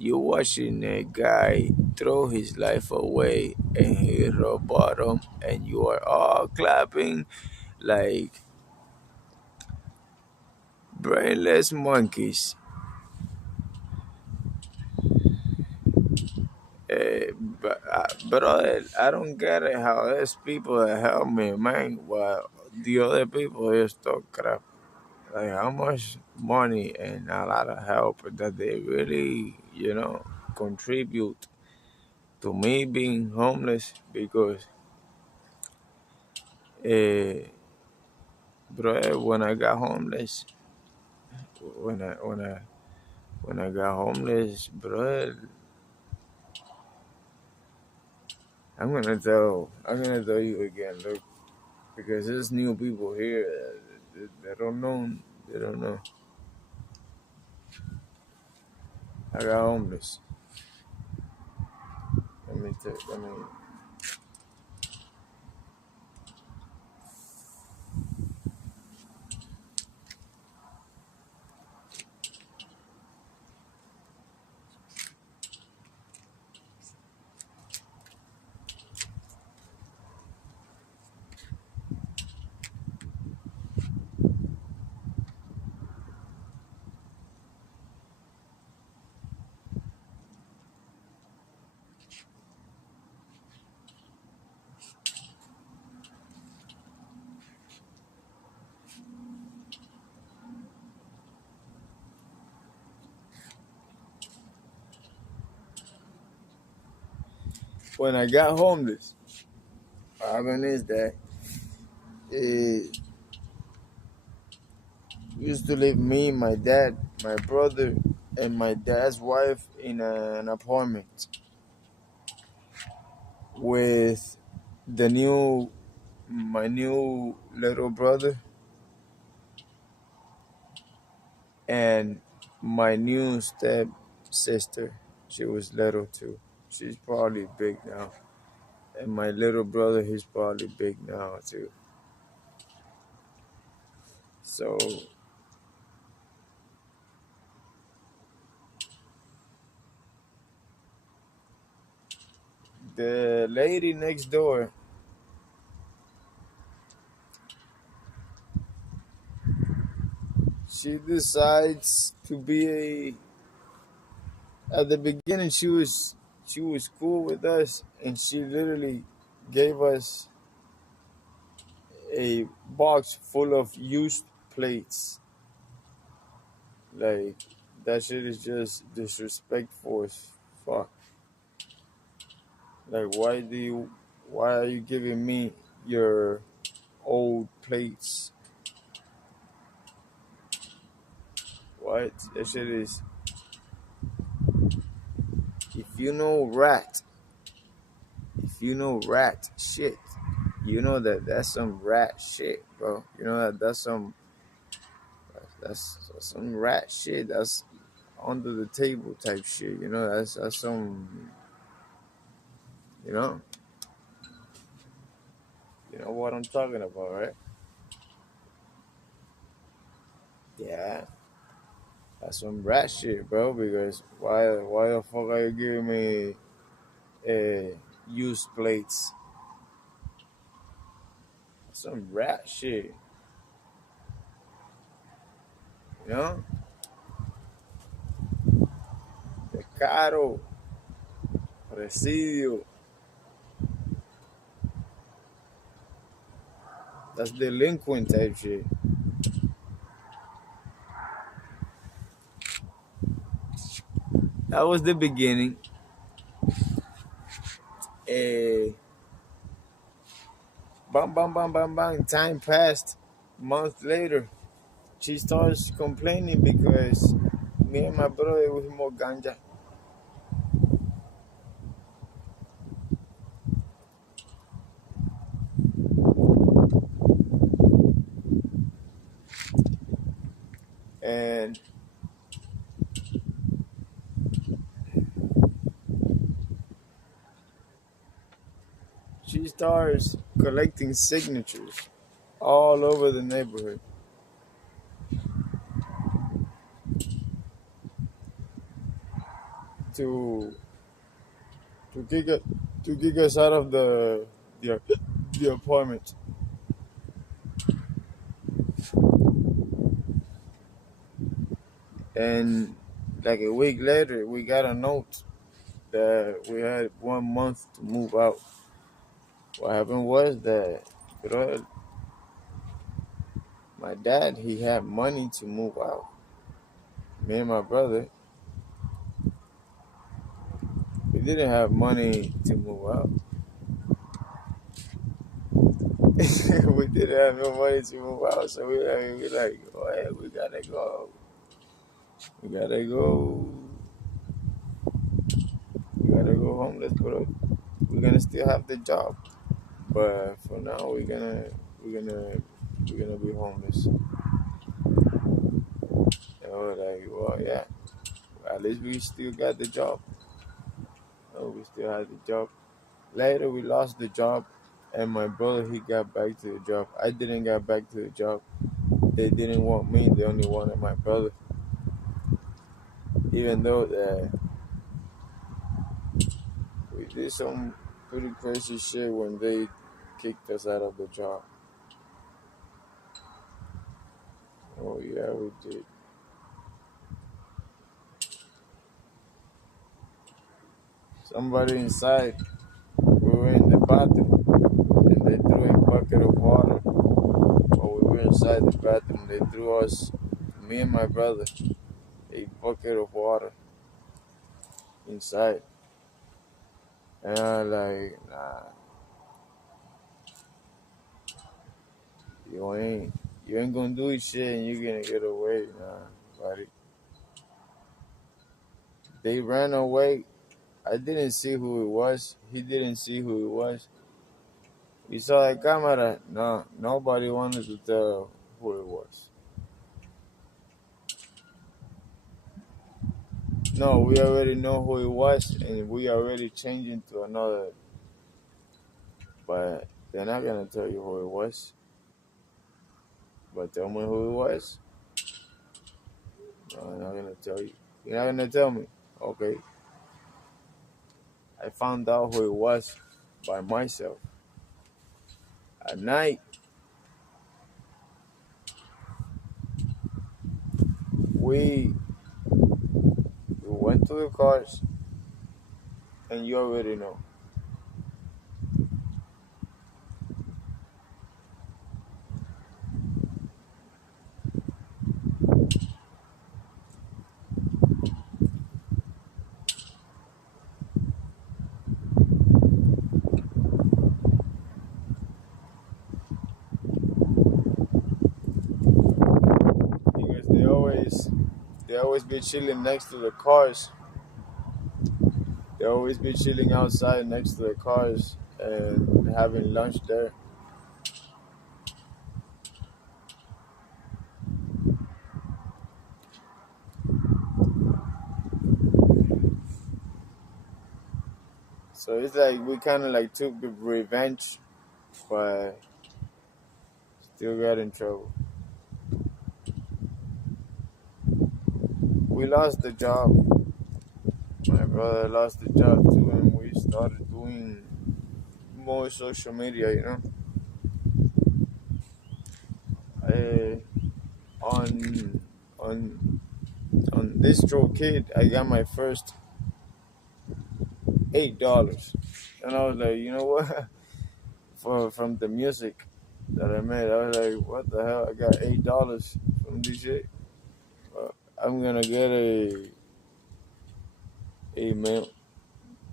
You watching that guy throw his life away and hit rock bottom, and you are all clapping like brainless monkeys. Brother, I don't get it how there's people that help me, man, while the other people just talk crap. Like how much money and a lot of help that they really, contribute to me being homeless because, bro, when I got homeless, when I got homeless, bro, I'm gonna tell you again, look, because there's new people here that don't know. They don't know. I got homeless. Let me. When I got homeless, what happened is that, used to live me, my dad, my brother, and my dad's wife in an apartment with my new little brother and my new step sister. She was little too. She's probably big now. And my little brother, he's probably big now too. So the lady next door, she decides to be a. At the beginning, she was cool with us, and she literally gave us a box full of used plates. Like that shit is just disrespectful as fuck. Like why are you giving me your old plates? What? That shit is. If you know rat shit, you know that's some rat shit, bro. You know that's some rat shit. That's under the table type shit. You know that's some. You know you know what I'm talking about, right? Yeah, that's some rat shit, bro. Because why the fuck are you giving me used plates? Some rat shit, you know? De caro, residuo. That's delinquent type shit. That was the beginning. Eh, bam, bam, bam, bam, bam. Time passed. Months later, she starts complaining because me and my brother was more ganja. And she starts collecting signatures all over the neighborhood to to kick us out of the, the apartment. And like a week later, we got a note that we had 1 month to move out. What happened was that, bro, my dad, he had money to move out. Me and my brother, we didn't have money to move out. We didn't have no money to move out, so we like, oh, hey, we gotta go. We gotta go. We gotta go homeless, but we're gonna still have the job. But for now, we're gonna be homeless. And we're like, well, yeah, at least we still got the job. Oh, we still had the job. Later, we lost the job, and my brother, he got back to the job. I didn't get back to the job. They didn't want me. They only wanted my brother. Even though we did some pretty crazy shit when they kicked us out of the job. Oh yeah, we did. Somebody inside. We were in the bathroom, and they threw a bucket of water. While we were inside the bathroom, they threw us, me and my brother, a bucket of water inside. And I'm like, nah, You ain't gonna do shit and you're gonna get away. Nah, buddy. They ran away. I didn't see who it was. He didn't see who it was. We saw the camera. No, nobody wanted to tell who it was. No, we already know who it was, and we already changing to another. But they're not gonna tell you who it was. But tell me who it was. No, I'm not gonna tell you. You're not gonna tell me. Okay. I found out who it was by myself. At night, we went to the cars, and you already know. Because they always be chilling next to the cars. They always be chilling outside next to the cars and having lunch there. So it's like we kind of like took the revenge, but still got in trouble. We lost the job. My brother lost the job too, and we started doing more social media, you know. On on DistroKid, I got my first $8, and I was like, you know what? From the music that I made, I was like, what the hell? I got $8 from this shit. I'm gonna get a mail.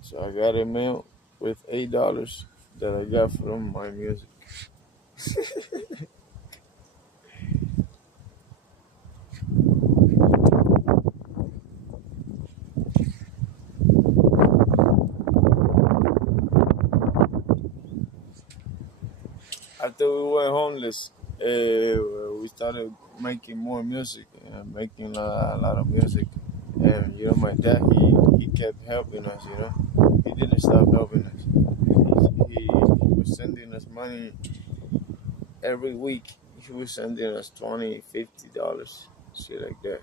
So I got a mail with $8 that I got from my music. After we went homeless, we started making more music and making a lot of music. And you know, my dad, he kept helping us. You know, he didn't stop helping us. He was sending us money every week. He was sending us $20, $50, shit like that.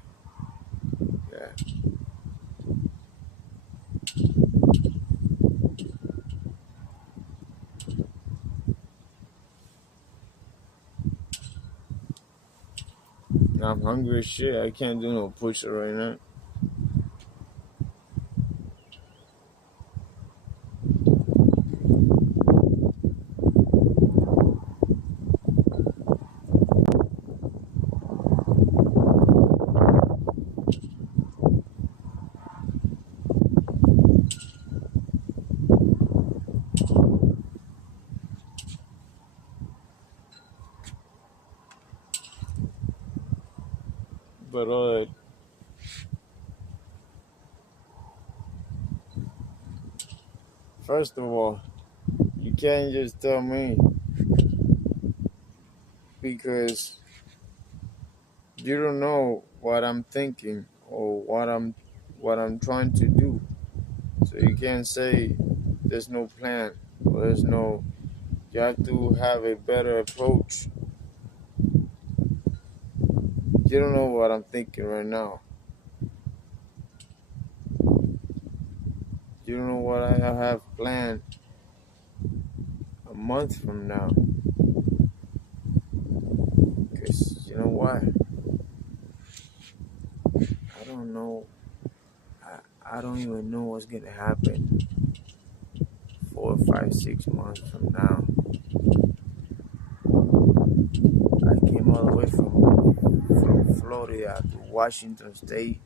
Yeah. I'm hungry as shit. I can't do no push-up right now. But first of all, you can't just tell me because you don't know what I'm thinking or what I'm trying to do. So you can't say there's no plan or there's no. You have to have a better approach. You don't know what I'm thinking right now. You don't know what I have planned a month from now. Because you know what? I don't know. I don't even know what's going to happen 4, 5, 6 months from now. I came all the way from Florida to Washington State.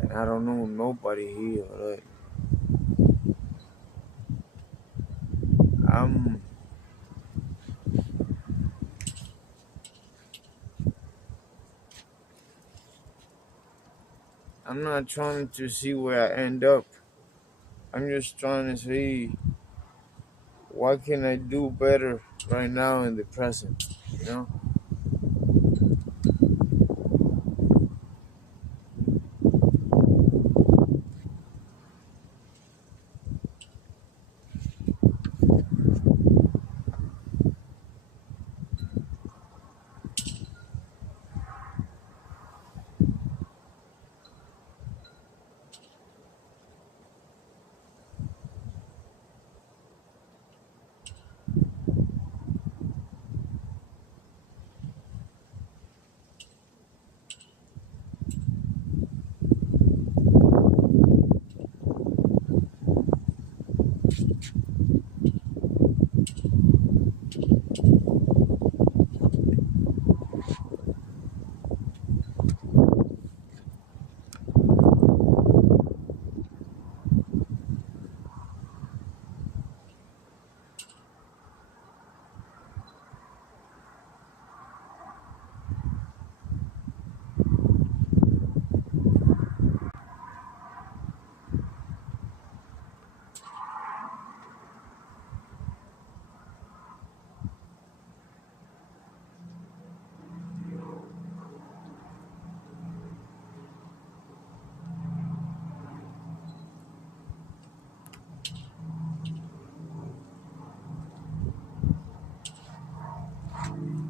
And I don't know nobody here. Right? I'm not trying to see where I end up. I'm just trying to see what can I do better right now in the present, you know?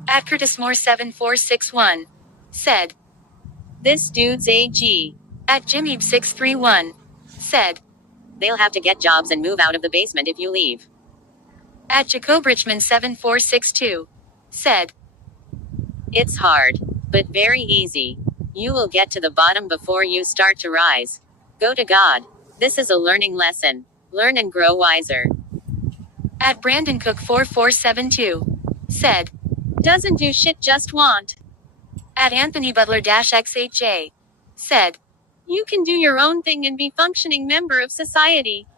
At CurtisMoore7461 said, "This dude's AG." At Jimmyb631 said, "They'll have to get jobs and move out of the basement if you leave." At JacobRichman7462 said, "It's hard, but very easy. You will get to the bottom before you start to rise. Go to God. This is a learning lesson. Learn and grow wiser." At BrandonCook4472 said, "Doesn't do shit, just want." At AnthonyButler-XHJ said, "You can do your own thing and be functioning member of society.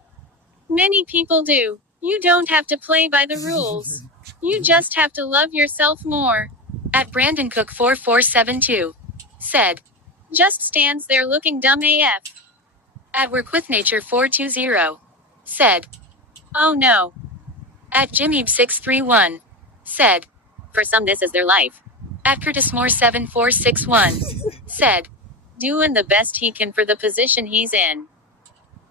Many people do. You don't have to play by the rules. You just have to love yourself more." At BrandonCook4472 said, "Just stands there looking dumb AF." At WorkWithNature420 said, "Oh no." At Jimmyb631 said, "For some this is their life." At CurtisMoore7461 said, "Doing the best he can for the position he's in."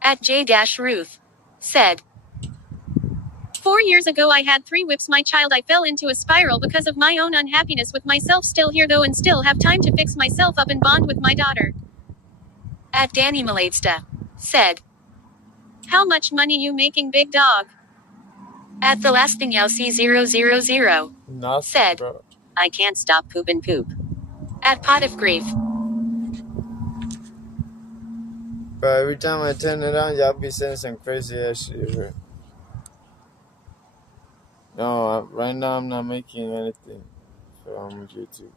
At J-Ruth said, "4 years ago I had 3 whips my child. I fell into a spiral because of my own unhappiness with myself. Still here though and still have time to fix myself up and bond with my daughter." At Danny Malatsta said, "How much money you making, big dog?" At the last thing LC000 Nothing, said, bro. "I can't stop poopin' poop." At Pot of Grief But every time I turn it on, y'all be saying some crazy ass shit, bro. No, right now I'm not making anything from YouTube.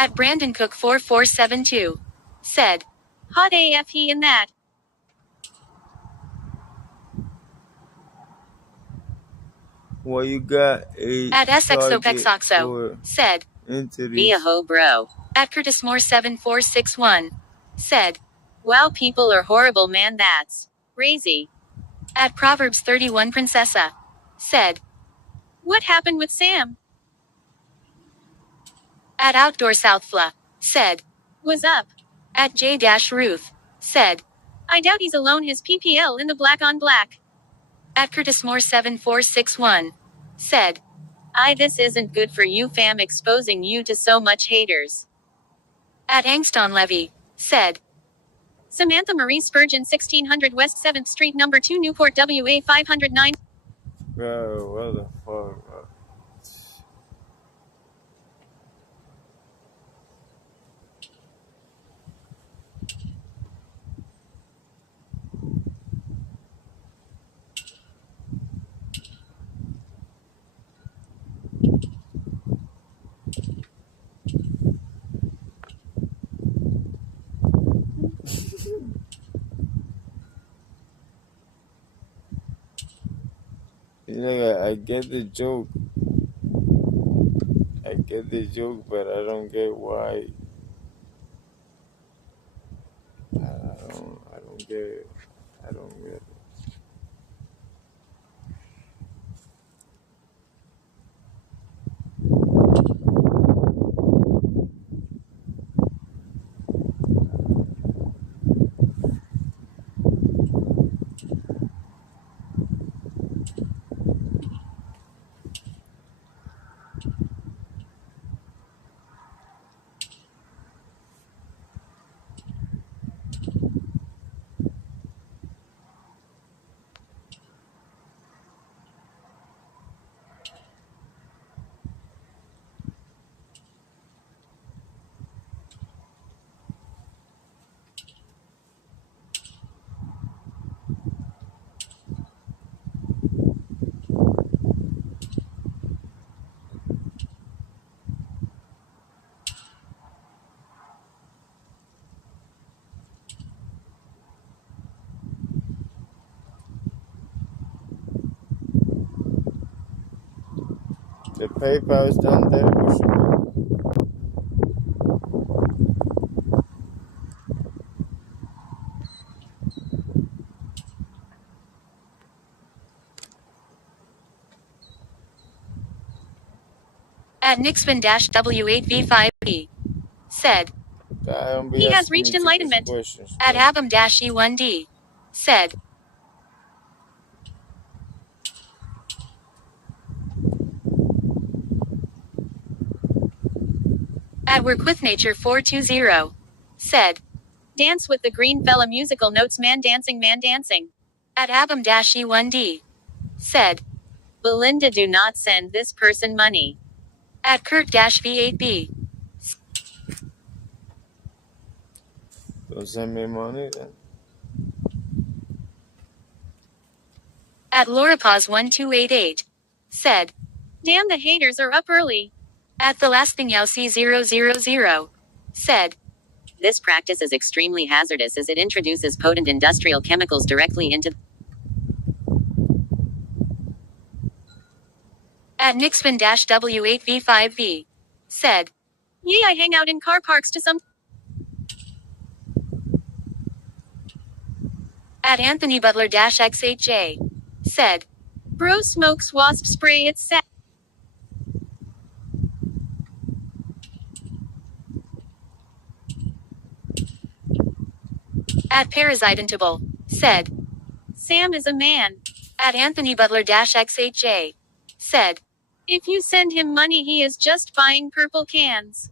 at BrandonCook4472 said, "Hot AF he and that." Well, you got a At target SXOPEXOXO, for said, entities. be a ho bro. At Curtis Moore 7461, said, wow, people are horrible, man, that's crazy. At Proverbs 31 Princessa, said, what happened with Sam? At Outdoor Southfla, said, was up. At J-Ruth, said, I doubt he's alone, his PPL in the black on black. At Curtis Moore 7461, said, this isn't good for you, fam, exposing you to so much haters. At Angston Levy, said, Samantha Marie Spurgeon 1600 West 7th Street No. 2 Newport WA 509. Bro, what the fuck, bro? I get the joke. I get the joke, but I don't get why. I don't get it. I don't get it. The PayPal is done there. What you mean? At Nixman-W8V5E, said, he has reached enlightenment. At Abam-E1D, said, at Work with Nature 420, said, dance with the green fella, musical notes, man dancing, man dancing. At Abam-E1D, said, Belinda, do not send this person money. At Kurt-V8B, Don't send me money then. at LauraPaz1288, said, damn, the haters are up early. At The Last Thing Yao C000, said, this practice is extremely hazardous as it introduces potent industrial chemicals directly into. At Nixman-W8V5V, said, yee, I hang out in car parks to some. At Anthony Butler-XHJ, said, bro smokes wasp spray, it's sad. At Parasitantable, said, Sam is a man. At Anthony Butler-XHJ, said, if you send him money he is just buying purple cans.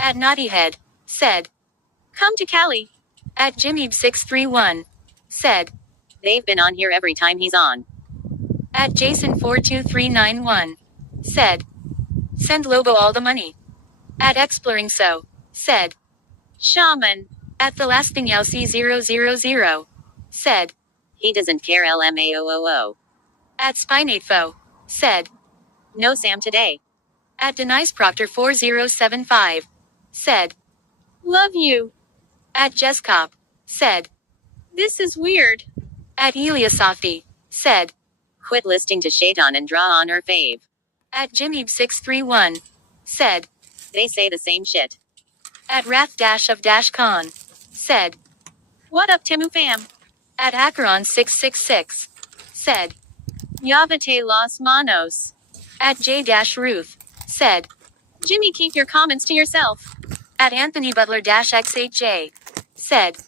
At Naughtyhead, said, come to Cali. At Jimmyb631, said, they've been on here every time he's on. At Jason42391, said, send Lobo all the money. At Exploring So, said, Shaman. At The Last Thing Yao C000, said, he doesn't care, LMAOOO. At Spinatefo, said, no Sam today. At Denise Proctor 4075, said, love you. At Jesscop, said, this is weird. At Eliasafi, said, quit listening to Shaitan and draw on her fave. At Jimmy631 said, they say the same shit. At Wrath-of-Khan said, what up Timu fam? At Acheron666 said, Yavate Los Manos. At J-Ruth said, Jimmy, keep your comments to yourself. At Anthony Butler-XHJ said,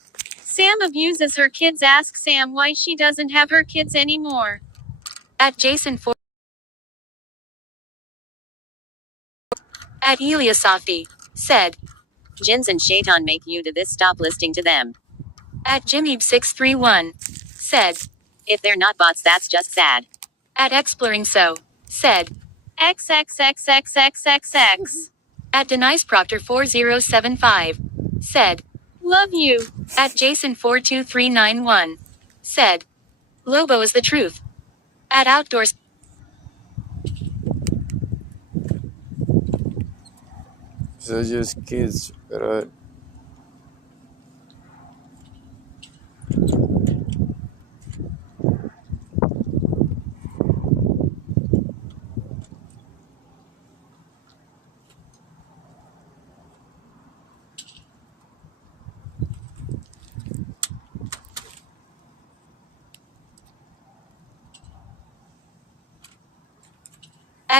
Sam abuses her kids. Ask Sam why she doesn't have her kids anymore. At Jason4 at Eliasafi said, Jins and Shaitan make you do this. Stop listening to them. At Jimmy631 said, if they're not bots, that's just sad. At Exploring So said, XXXXXXX. At DeniseProctor4075 said, love you. At Jason42391 said, Lobo is the truth. At Outdoors So just kids, right?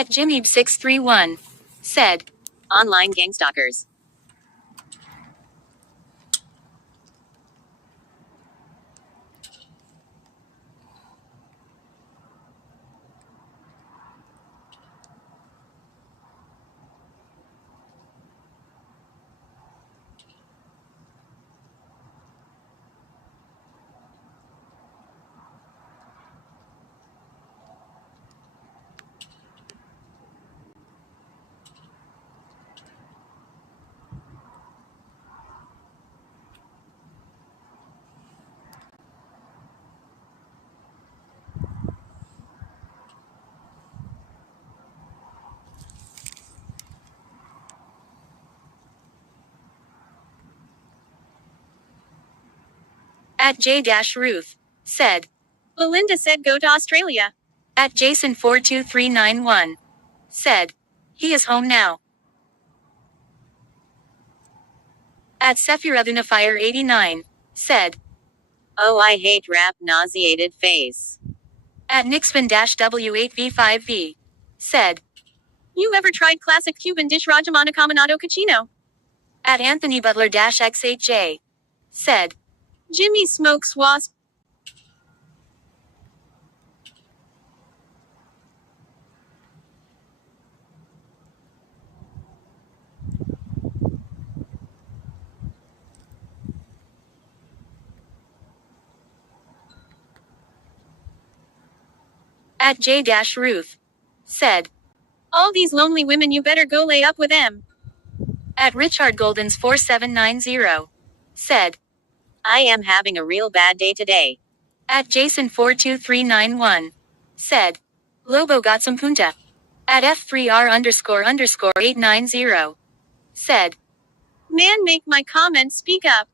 at Jimmy631 said, online gangstalkers. At J-Ruth said, Belinda said go to Australia. At Jason42391 said, he is home now. At Sephirothunafire89 said, oh, I hate rap nauseated face. At Nixman-W8V5V said, you ever tried classic Cuban dish Rajamana Caminado Cachino? At Anthony Butler-XHJ said, Jimmy smokes wasp. At J-Ruth said, all these lonely women, you better go lay up with them. At Richard Golden's 4790 said, I am having a real bad day today. At Jason42391 said, Lobo got some punta. At F3R__890 said, man, make my comments speak up.